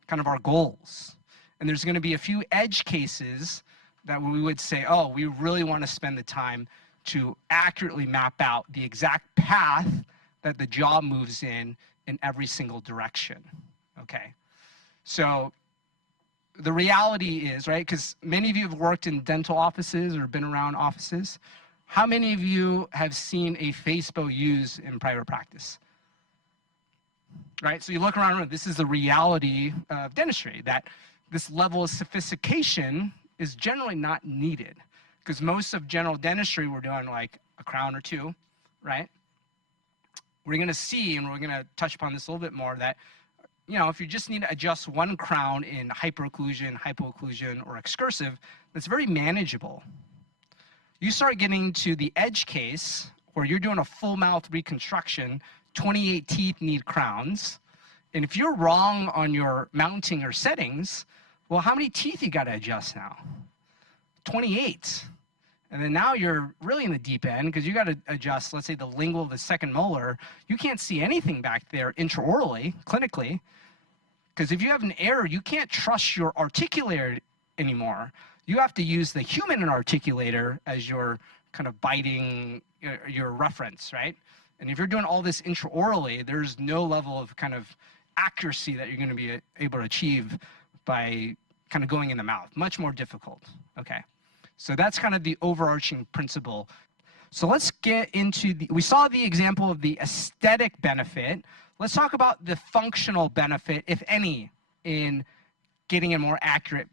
kind of our goals. And there's going to be a few edge cases that we would say, oh, we really want to spend the time to accurately map out the exact path that the jaw moves in every single direction, okay? So the reality is, right, because many of you have worked in dental offices or been around offices. How many of you have seen a Facebow used in private practice? Right, so you look around, this is the reality of dentistry, that this level of sophistication is generally not needed, because most of general dentistry, we're doing like a crown or two, right? We're going to see, and we're going to touch upon this a little bit more, that, you know, if you just need to adjust one crown in hyperocclusion, hypoocclusion, or excursive, that's very manageable. You start getting to the edge case, where you're doing a full mouth reconstruction, 28 teeth need crowns, and if you're wrong on your mounting or settings, well, how many teeth you got to adjust now? 28. And then now you're really in the deep end, because you got to adjust, let's say, the lingual of the second molar. You can't see anything back there intraorally, clinically, because if you have an error, you can't trust your articulator anymore. You have to use the human articulator as your kind of biting, your reference, right? And if you're doing all this intraorally, there's no level of kind of accuracy that you're going to be able to achieve by kind of going in the mouth. Much more difficult, okay? So that's kind of the overarching principle. So let's get into we saw the example of the aesthetic benefit. Let's talk about the functional benefit, if any, in getting a more accurate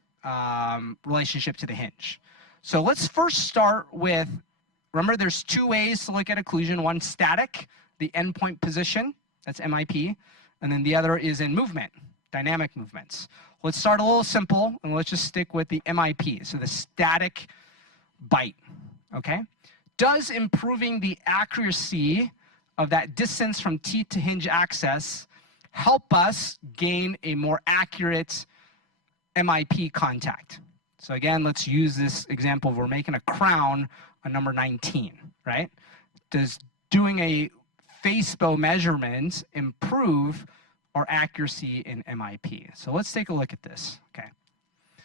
relationship to the hinge. So let's first start with, remember there's two ways to look at occlusion. One static, the endpoint position, that's MIP, and then the other is in movement, dynamic movements. Let's start a little simple, and let's just stick with the MIP, so the static bite, okay? Does improving the accuracy of that distance from teeth to hinge access help us gain a more accurate MIP contact? So again, let's use this example. We're making a crown on number 19, right? Does doing a Facebow measurement improve our accuracy in MIP? So let's take a look at this, okay?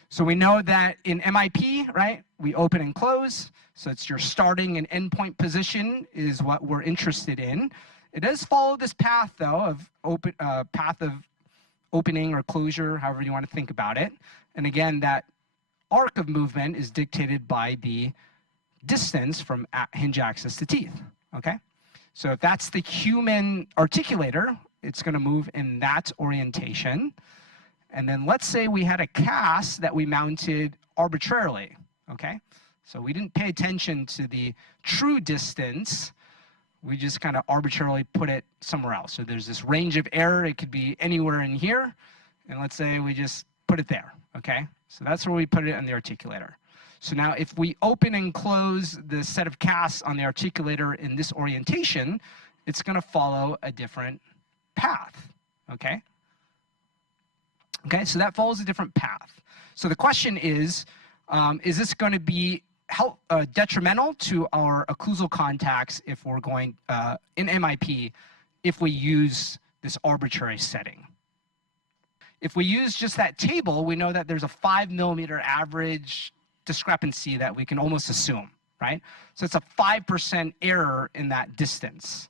So we know that in MIP, right, we open and close. So it's your starting and endpoint position is what we're interested in. It does follow this path, though, of path of opening or closure, however you want to think about it. And again, that arc of movement is dictated by the distance from hinge access to teeth, okay? So if that's the human articulator, it's going to move in that orientation. And then let's say we had a cast that we mounted arbitrarily, okay? So we didn't pay attention to the true distance. We just kind of arbitrarily put it somewhere else. So there's this range of error. It could be anywhere in here. And let's say we just put it there, okay? So that's where we put it on the articulator. So now if we open and close the set of casts on the articulator in this orientation, it's going to follow a different path, okay? Okay, so that follows a different path. So the question is this going to be detrimental to our occlusal contacts if we're going in MIP if we use this arbitrary setting? If we use just that table, we know that there's a 5 millimeter average discrepancy that we can almost assume, right? So it's a 5% error in that distance.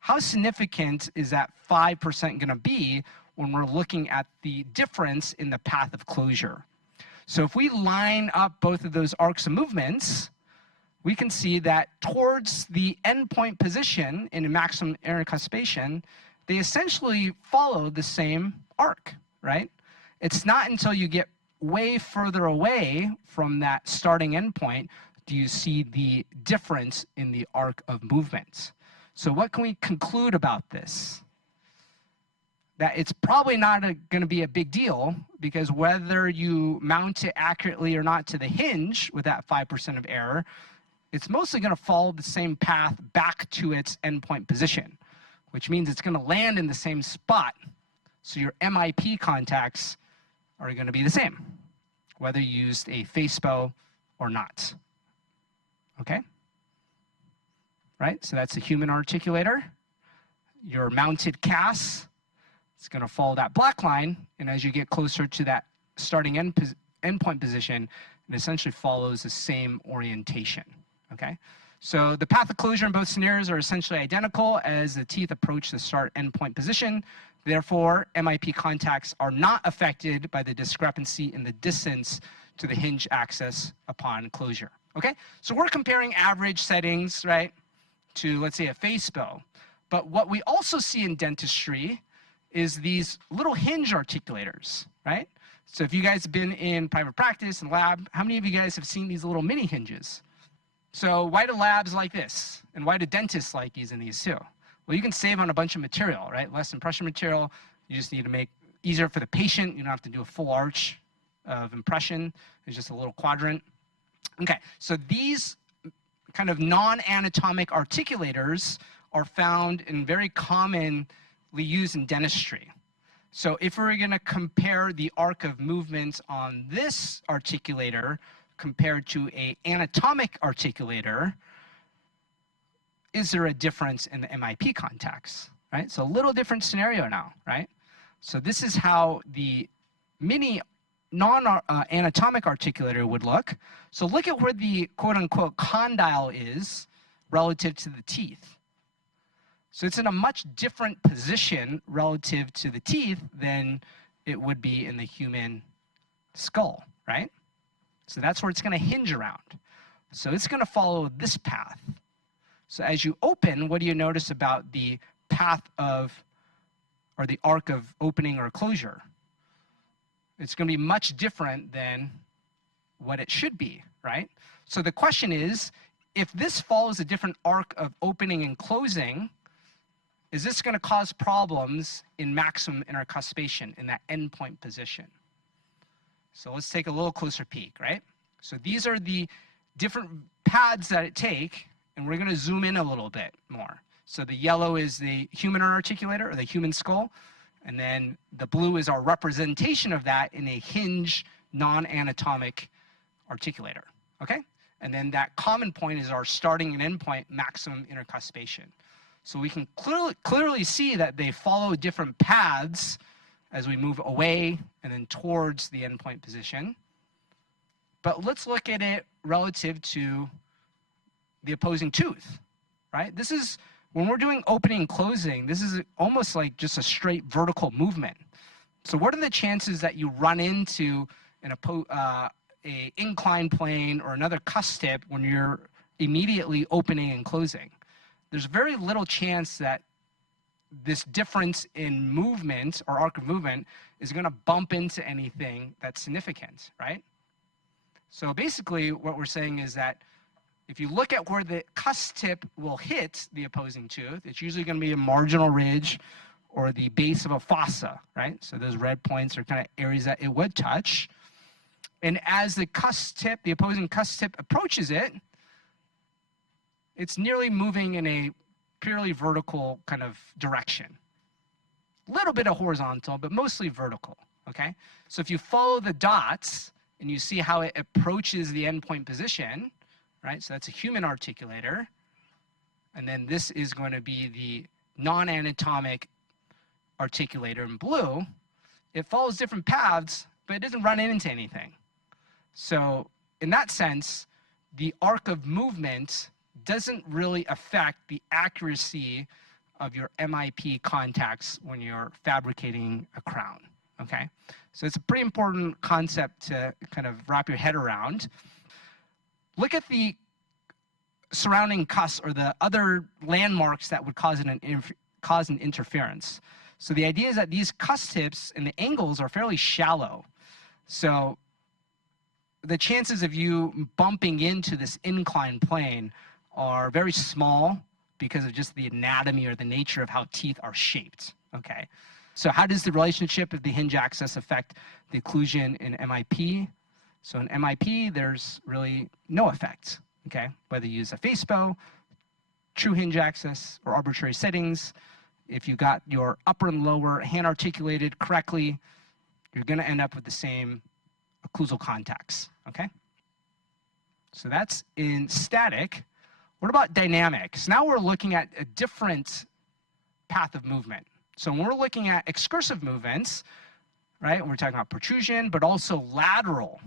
How significant is that 5% going to be when we're looking at the difference in the path of closure? So if we line up both of those arcs of movements, we can see that towards the endpoint position in a maximum intercuspation, they essentially follow the same arc, right? It's not until you get way further away from that starting endpoint do you see the difference in the arc of movement. So what can we conclude about this? That it's probably not going to be a big deal, because whether you mount it accurately or not to the hinge with that 5% of error, it's mostly going to follow the same path back to its endpoint position, which means it's going to land in the same spot. So your MIP contacts are going to be the same, whether you used a Facebow or not. Okay? Right? So that's a human articulator. Your mounted CAS, it's going to follow that black line, and as you get closer to that starting endpoint position, it essentially follows the same orientation. Okay? So the path occlusion in both scenarios are essentially identical as the teeth approach the start endpoint position. Therefore, MIP contacts are not affected by the discrepancy in the distance to the hinge axis upon closure. Okay? So we're comparing average settings, right, to, let's say, a Facebow. But what we also see in dentistry is these little hinge articulators, right? So if you guys have been in private practice and lab, how many of you guys have seen these little mini hinges? So why do labs like this? And why do dentists like using these too? Well, you can save on a bunch of material, right? Less impression material. You just need to make it easier for the patient. You don't have to do a full arch of impression. It's just a little quadrant. Okay, so these kind of non-anatomic articulators are found and very commonly used in dentistry. So if we're going to compare the arc of movement on this articulator compared to an anatomic articulator, is there a difference in the MIP contacts, right? So a little different scenario now, right? So this is how the mini non-anatomic articulator would look. So look at where the quote-unquote condyle is relative to the teeth. So it's in a much different position relative to the teeth than it would be in the human skull, right? So that's where it's going to hinge around. So it's going to follow this path. So as you open, what do you notice about the path of, or the arc of opening or closure? It's going to be much different than what it should be, right? So the question is, if this follows a different arc of opening and closing, is this going to cause problems in maximum intercuspation, in that endpoint position? So let's take a little closer peek, right? So these are the different paths that it take, and we're going to zoom in a little bit more. So the yellow is the human articulator, or the human skull, and then the blue is our representation of that in a hinge non-anatomic articulator, okay? And then that common point is our starting and endpoint maximum intercuspation. So we can clearly see that they follow different paths as we move away and then towards the endpoint position. But let's look at it relative to the opposing tooth, right? This is, when we're doing opening and closing, this is almost like just a straight vertical movement. So what are the chances that you run into an inclined plane or another cusp tip when you're immediately opening and closing? There's very little chance that this difference in movement or arc of movement is going to bump into anything that's significant, right? So basically what we're saying is that if you look at where the cusp tip will hit the opposing tooth, it's usually going to be a marginal ridge or the base of a fossa, right? So those red points are kind of areas that it would touch. And as the cusp tip, the opposing cusp tip approaches it, it's nearly moving in a purely vertical kind of direction. A little bit of horizontal, but mostly vertical, okay? So if you follow the dots and you see how it approaches the endpoint position, right? So that's a human articulator. And then this is going to be the non-anatomic articulator in blue. It follows different paths, but it doesn't run into anything. So in that sense, the arc of movement doesn't really affect the accuracy of your MIP contacts when you're fabricating a crown, okay? So it's a pretty important concept to kind of wrap your head around. Look at the surrounding cusp or the other landmarks that would cause an interference. So the idea is that these cusp tips and the angles are fairly shallow. So the chances of you bumping into this inclined plane are very small because of just the anatomy or the nature of how teeth are shaped, okay? So how does the relationship of the hinge axis affect the occlusion in MIP? So in MIP, there's really no effect, okay? Whether you use a Facebow, true hinge axis, or arbitrary settings, if you got your upper and lower hand articulated correctly, you're gonna end up with the same occlusal contacts, okay? So that's in static. What about dynamic? So now we're looking at a different path of movement. So when we're looking at excursive movements, right, we're talking about protrusion, but also lateral.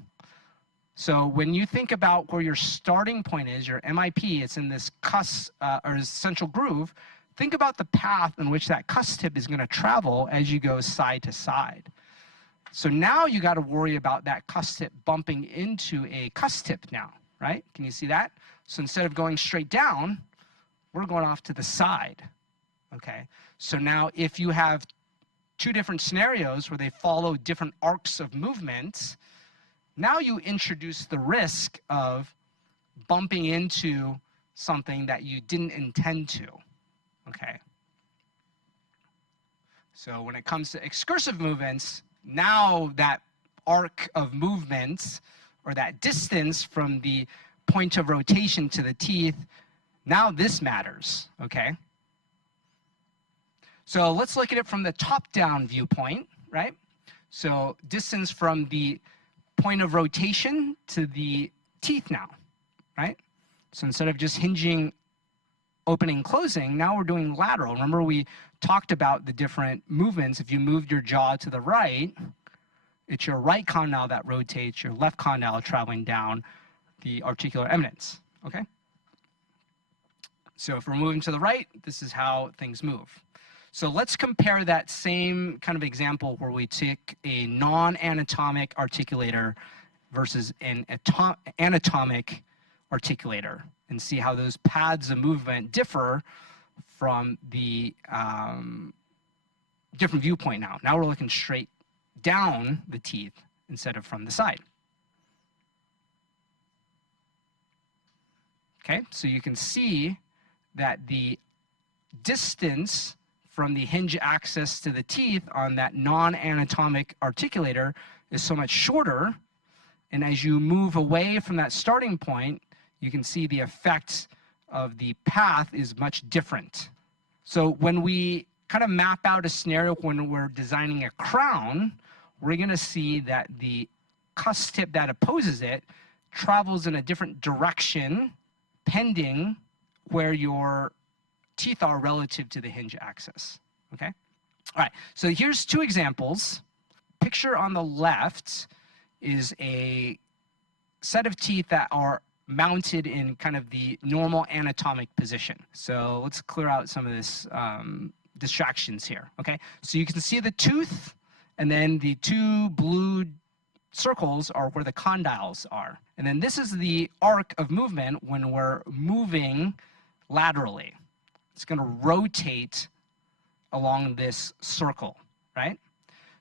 So when you think about where your starting point is, your MIP, it's in this cusp or central groove, think about the path in which that cusp tip is going to travel as you go side to side. So now you got to worry about that cusp tip bumping into a cusp tip now, right? Can you see that? So instead of going straight down, we're going off to the side, okay? So now if you have two different scenarios where they follow different arcs of movement, now you introduce the risk of bumping into something that you didn't intend to, okay? So when it comes to excursive movements, now that arc of movement or that distance from the point of rotation to the teeth, now this matters, okay? So let's look at it from the top-down viewpoint, right? So distance from the point of rotation to the teeth now, right? So instead of just hinging, opening, closing, now we're doing lateral. Remember we talked about the different movements. If you moved your jaw to the right, it's your right condyle that rotates, your left condyle traveling down the articular eminence, okay? So if we're moving to the right, this is how things move. So let's compare that same kind of example where we take a non-anatomic articulator versus an anatomic articulator and see how those paths of movement differ from the different viewpoint now. Now we're looking straight down the teeth instead of from the side. Okay, so you can see that the distance from the hinge axis to the teeth on that non-anatomic articulator is so much shorter, and as you move away from that starting point, you can see the effect of the path is much different. So when we kind of map out a scenario when we're designing a crown, we're going to see that the cusp tip that opposes it travels in a different direction pending where your teeth are relative to the hinge axis, okay? All right, so here's two examples. Picture on the left is a set of teeth that are mounted in kind of the normal anatomic position. So let's clear out some of this distractions here, okay? So you can see the tooth, and then the two blue circles are where the condyles are. And then this is the arc of movement when we're moving laterally. It's going to rotate along this circle, right?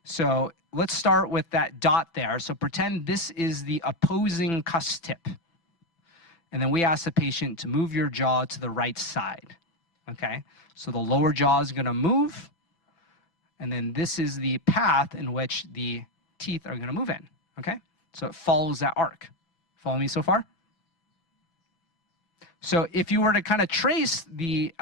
So let's start with that dot there. So pretend this is the opposing cusp tip. And then we ask the patient to move your jaw to the right side, okay? So the lower jaw is going to move, and then this is the path in which the teeth are going to move in, okay? So it follows that arc. Follow me so far? So if you were to kind of trace the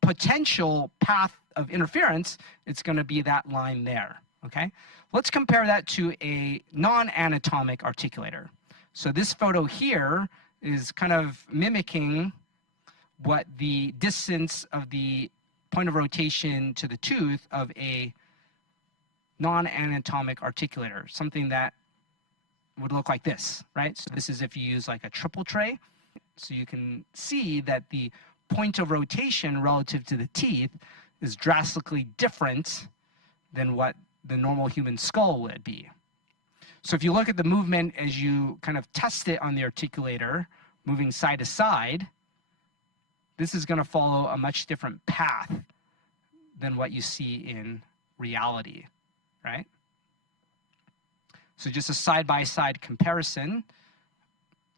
potential path of interference, it's going to be that line there, okay? Let's compare that to a non-anatomic articulator. So this photo here is kind of mimicking what the distance of the point of rotation to the tooth of a non-anatomic articulator, something that would look like this, right? So this is if you use like a triple tray. So you can see that the point of rotation relative to the teeth is drastically different than what the normal human skull would be. So if you look at the movement as you kind of test it on the articulator, moving side to side, this is going to follow a much different path than what you see in reality, right? So just a side-by-side comparison.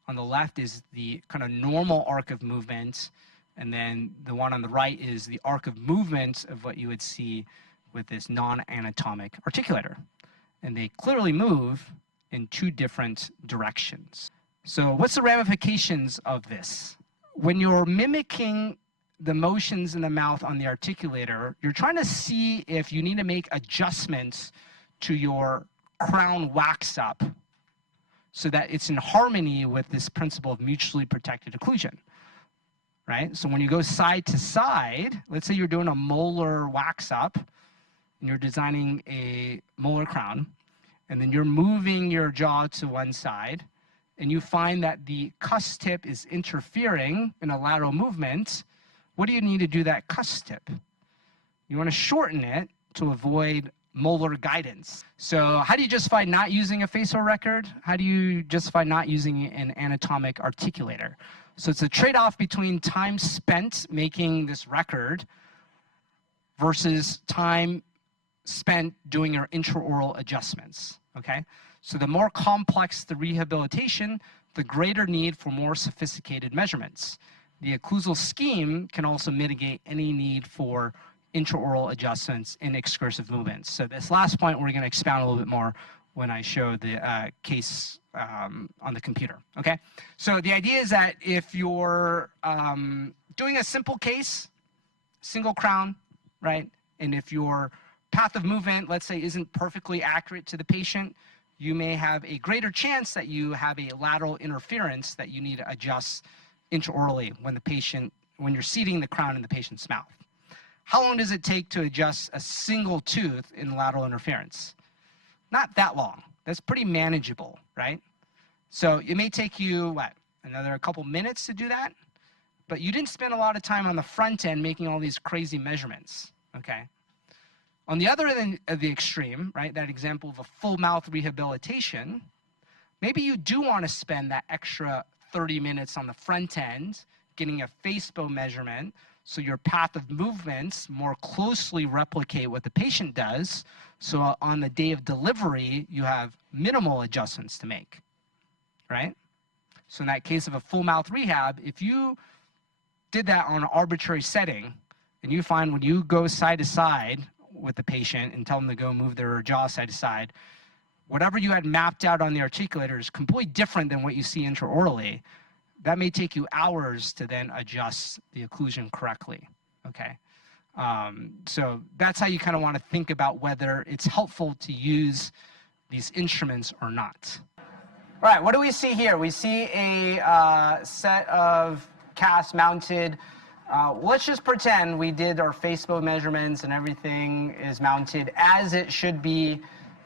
On the left is the kind of normal arc of movement, and then the one on the right is the arc of movement of what you would see with this non-anatomic articulator. And they clearly move in two different directions. So what's the ramifications of this? When you're mimicking the motions in the mouth on the articulator, you're trying to see if you need to make adjustments to your crown wax up so that it's in harmony with this principle of mutually protected occlusion, right? So when you go side to side, let's say you're doing a molar wax up and you're designing a molar crown, and then you're moving your jaw to one side, and you find that the cusp tip is interfering in a lateral movement, what do you need to do that cusp tip? You want to shorten it to avoid molar guidance. So how do you justify not using a Facebow record? How do you justify not using an anatomic articulator? So it's a trade-off between time spent making this record versus time spent doing your intraoral adjustments, okay? So the more complex the rehabilitation, the greater need for more sophisticated measurements. The occlusal scheme can also mitigate any need for intraoral adjustments in excursive movements. So this last point we're going to expound a little bit more when I show the case on the computer, okay? So the idea is that if you're doing a simple case, single crown, right, and if your path of movement, let's say, isn't perfectly accurate to the patient, you may have a greater chance that you have a lateral interference that you need to adjust intraorally when you're seating the crown in the patient's mouth. How long does it take to adjust a single tooth in lateral interference? Not that long. That's pretty manageable, right? So it may take you, what, another couple minutes to do that? But you didn't spend a lot of time on the front end making all these crazy measurements, okay? On the other end of the extreme, right, that example of a full mouth rehabilitation, maybe you do want to spend that extra 30 minutes on the front end getting a Facebow measurement so your path of movements more closely replicate what the patient does, so on the day of delivery, you have minimal adjustments to make, right? So in that case of a full mouth rehab, if you did that on an arbitrary setting, and you find when you go side to side with the patient and tell them to go move their jaw side to side, whatever you had mapped out on the articulator is completely different than what you see intraorally. That may take you hours to then adjust the occlusion correctly, okay? So that's how you kind of want to think about whether it's helpful to use these instruments or not. All right, what do we see here? We see a set of casts mounted. Let's just pretend we did our Facebow measurements and everything is mounted as it should be,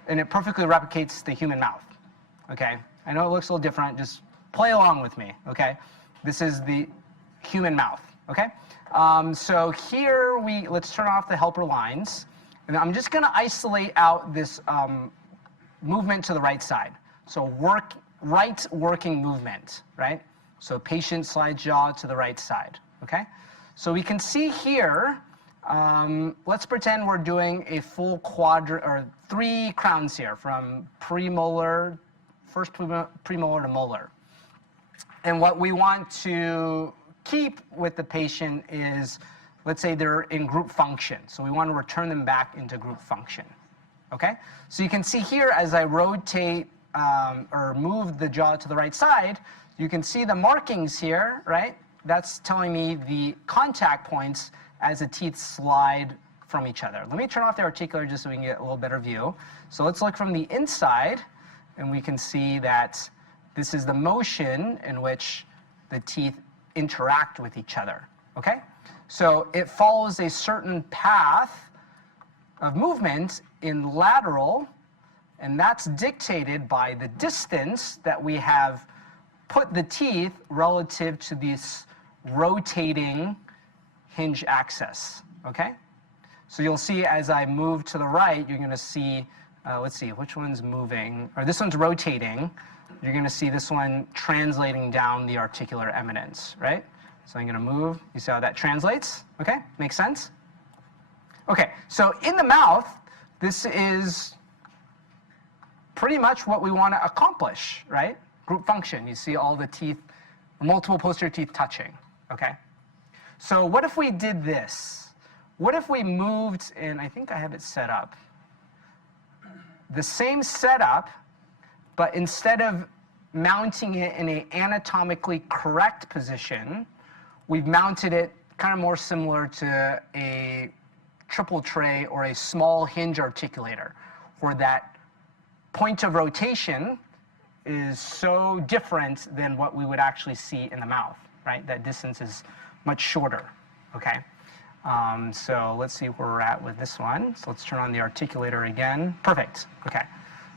and it perfectly replicates the human mouth, okay? I know it looks a little different, just play along with me, okay? This is the human mouth, okay? So here let's turn off the helper lines, and I'm just gonna isolate out this movement to the right side. So right working movement, right? So patient slide jaw to the right side, okay? So we can see here, let's pretend we're doing a full quadrant, or 3 crowns here, from premolar, first premolar to molar. And what we want to keep with the patient is, let's say they're in group function. So we want to return them back into group function, okay? So you can see here as I rotate or move the jaw to the right side, you can see the markings here, right? That's telling me the contact points as the teeth slide from each other. Let me turn off the articulator just so we can get a little better view. So let's look from the inside, and we can see that this is the motion in which the teeth interact with each other, okay? So it follows a certain path of movement in lateral, and that's dictated by the distance that we have put the teeth relative to this rotating hinge axis, okay? So you'll see as I move to the right, you're gonna see, let's see, which one's moving, or this one's rotating. You're going to see this one translating down the articular eminence, right? So I'm going to move. You see how that translates? Okay, makes sense? Okay, so in the mouth, this is pretty much what we want to accomplish, right? Group function. You see all the teeth, multiple posterior teeth touching, okay? So what if we did this? What if we moved, and I think I have it set up, the same setup, but instead of mounting it in an anatomically correct position, we've mounted it kind of more similar to a triple tray or a small hinge articulator, where that point of rotation is so different than what we would actually see in the mouth, right? That distance is much shorter, okay? So let's see where we're at with this one. So let's turn on the articulator again. Perfect, okay.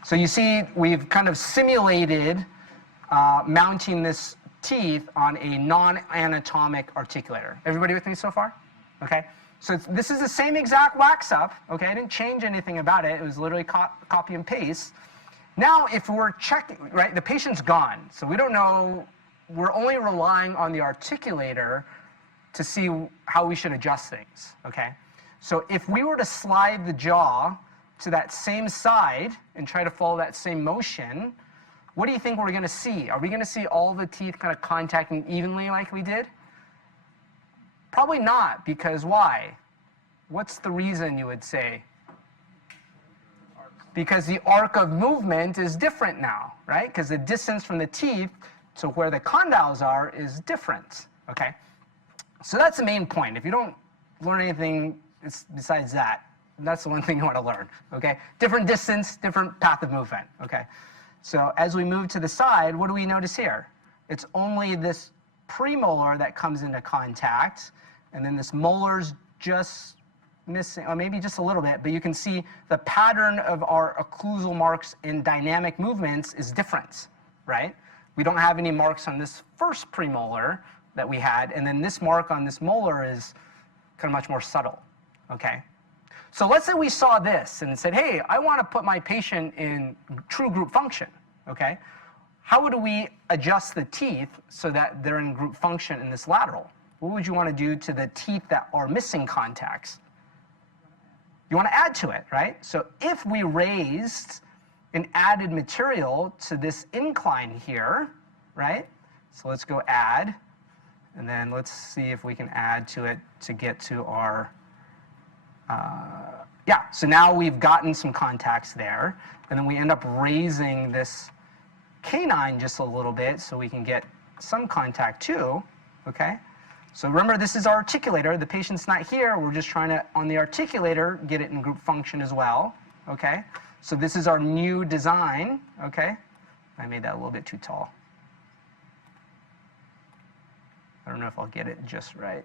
So you see we've kind of simulated mounting this teeth on a non-anatomic articulator. Everybody with me so far? Okay. So this is the same exact wax up, okay? I didn't change anything about it. It was literally copy and paste. Now, if we're checking, right, the patient's gone. So we don't know, we're only relying on the articulator to see how we should adjust things, okay? So if we were to slide the jaw to that same side and try to follow that same motion, what do you think we're going to see? Are we going to see all the teeth kind of contacting evenly like we did? Probably not, because why? What's the reason, you would say? Because the arc of movement is different now, right? Because the distance from the teeth to where the condyles are is different, okay? So that's the main point. If you don't learn anything besides that, that's the one thing you want to learn, okay? Different distance, different path of movement, okay? So as we move to the side, what do we notice here? It's only this premolar that comes into contact, and then this molar's just missing, or maybe just a little bit, but you can see the pattern of our occlusal marks in dynamic movements is different, right? We don't have any marks on this first premolar that we had, and then this mark on this molar is kind of much more subtle, okay? So let's say we saw this and said, hey, I want to put my patient in true group function, okay? How would we adjust the teeth so that they're in group function in this lateral? What would you want to do to the teeth that are missing contacts? You want to add to it, right? So if we raised and added material to this incline here, right? So let's go add, and then let's see if we can add to it to get to our, yeah, so now we've gotten some contacts there, and then we end up raising this canine just a little bit so we can get some contact too, okay? So remember, this is our articulator. The patient's not here. We're just trying to, on the articulator, get it in group function as well, okay? So this is our new design, okay? I made that a little bit too tall. I don't know if I'll get it just right.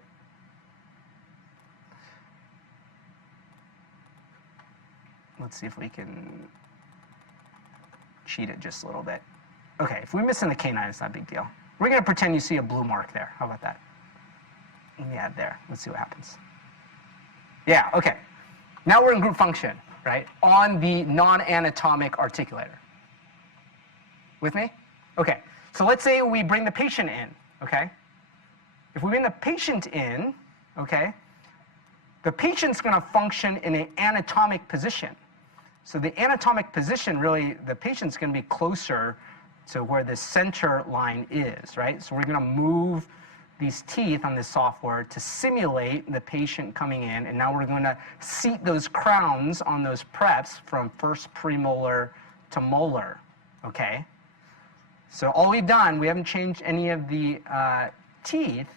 Let's see if we can cheat it just a little bit. Okay, if we're missing the canine, it's not a big deal. We're going to pretend you see a blue mark there. How about that? Yeah, there. Let's see what happens. Yeah, okay. Now we're in group function, right, on the non-anatomic articulator. With me? Okay, so let's say we bring the patient in, okay? If we bring the patient in, okay, the patient's going to function in an anatomic position. So the anatomic position, really, the patient's going to be closer to where the center line is, right? So we're going to move these teeth on this software to simulate the patient coming in, and now we're going to seat those crowns on those preps from first premolar to molar, okay? So all we've done, we haven't changed any of the teeth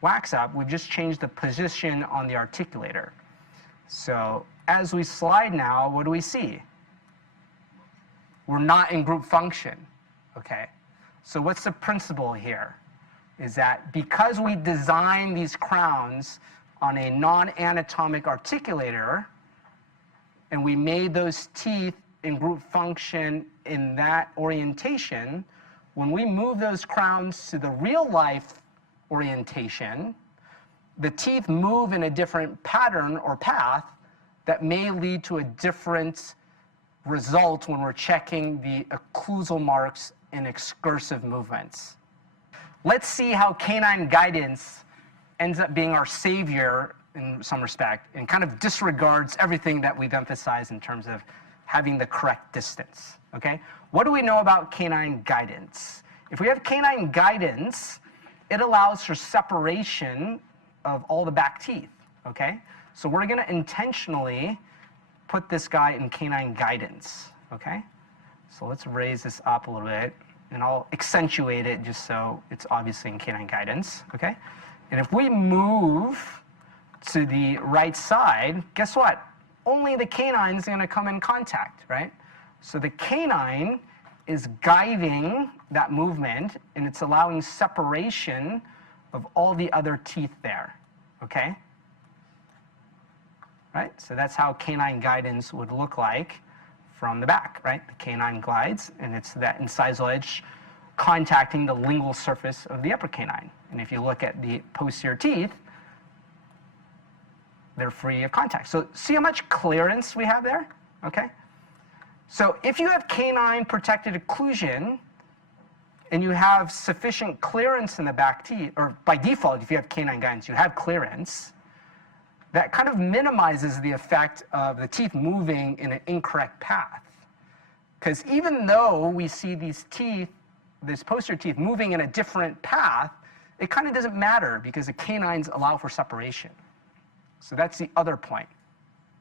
wax up, we've just changed the position on the articulator. So as we slide now, what do we see? We're not in group function, okay? So what's the principle here? Is that because we designed these crowns on a non-anatomic articulator, and we made those teeth in group function in that orientation, when we move those crowns to the real life orientation, the teeth move in a different pattern or path that may lead to a different result when we're checking the occlusal marks in excursive movements. Let's see how canine guidance ends up being our savior in some respect and kind of disregards everything that we've emphasized in terms of having the correct distance, okay? What do we know about canine guidance? If we have canine guidance, it allows for separation of all the back teeth, okay? So we're going to intentionally put this guy in canine guidance, okay? So let's raise this up a little bit, and I'll accentuate it just so it's obviously in canine guidance, okay? And if we move to the right side, guess what? only the canine is going to come in contact, right? So the canine is guiding that movement, and it's allowing separation of all the other teeth there, okay? Right? So that's how canine guidance would look like from the back, right? The canine glides, and it's that incisal edge contacting the lingual surface of the upper canine. And if you look at the posterior teeth, they're free of contact. So see how much clearance we have there, okay? So if you have canine protected occlusion, and you have sufficient clearance in the back teeth, or by default, if you have canine guidance, you have clearance, that kind of minimizes the effect of the teeth moving in an incorrect path. Because even though we see these teeth, this posterior teeth moving in a different path, it kind of doesn't matter because the canines allow for separation. So that's the other point.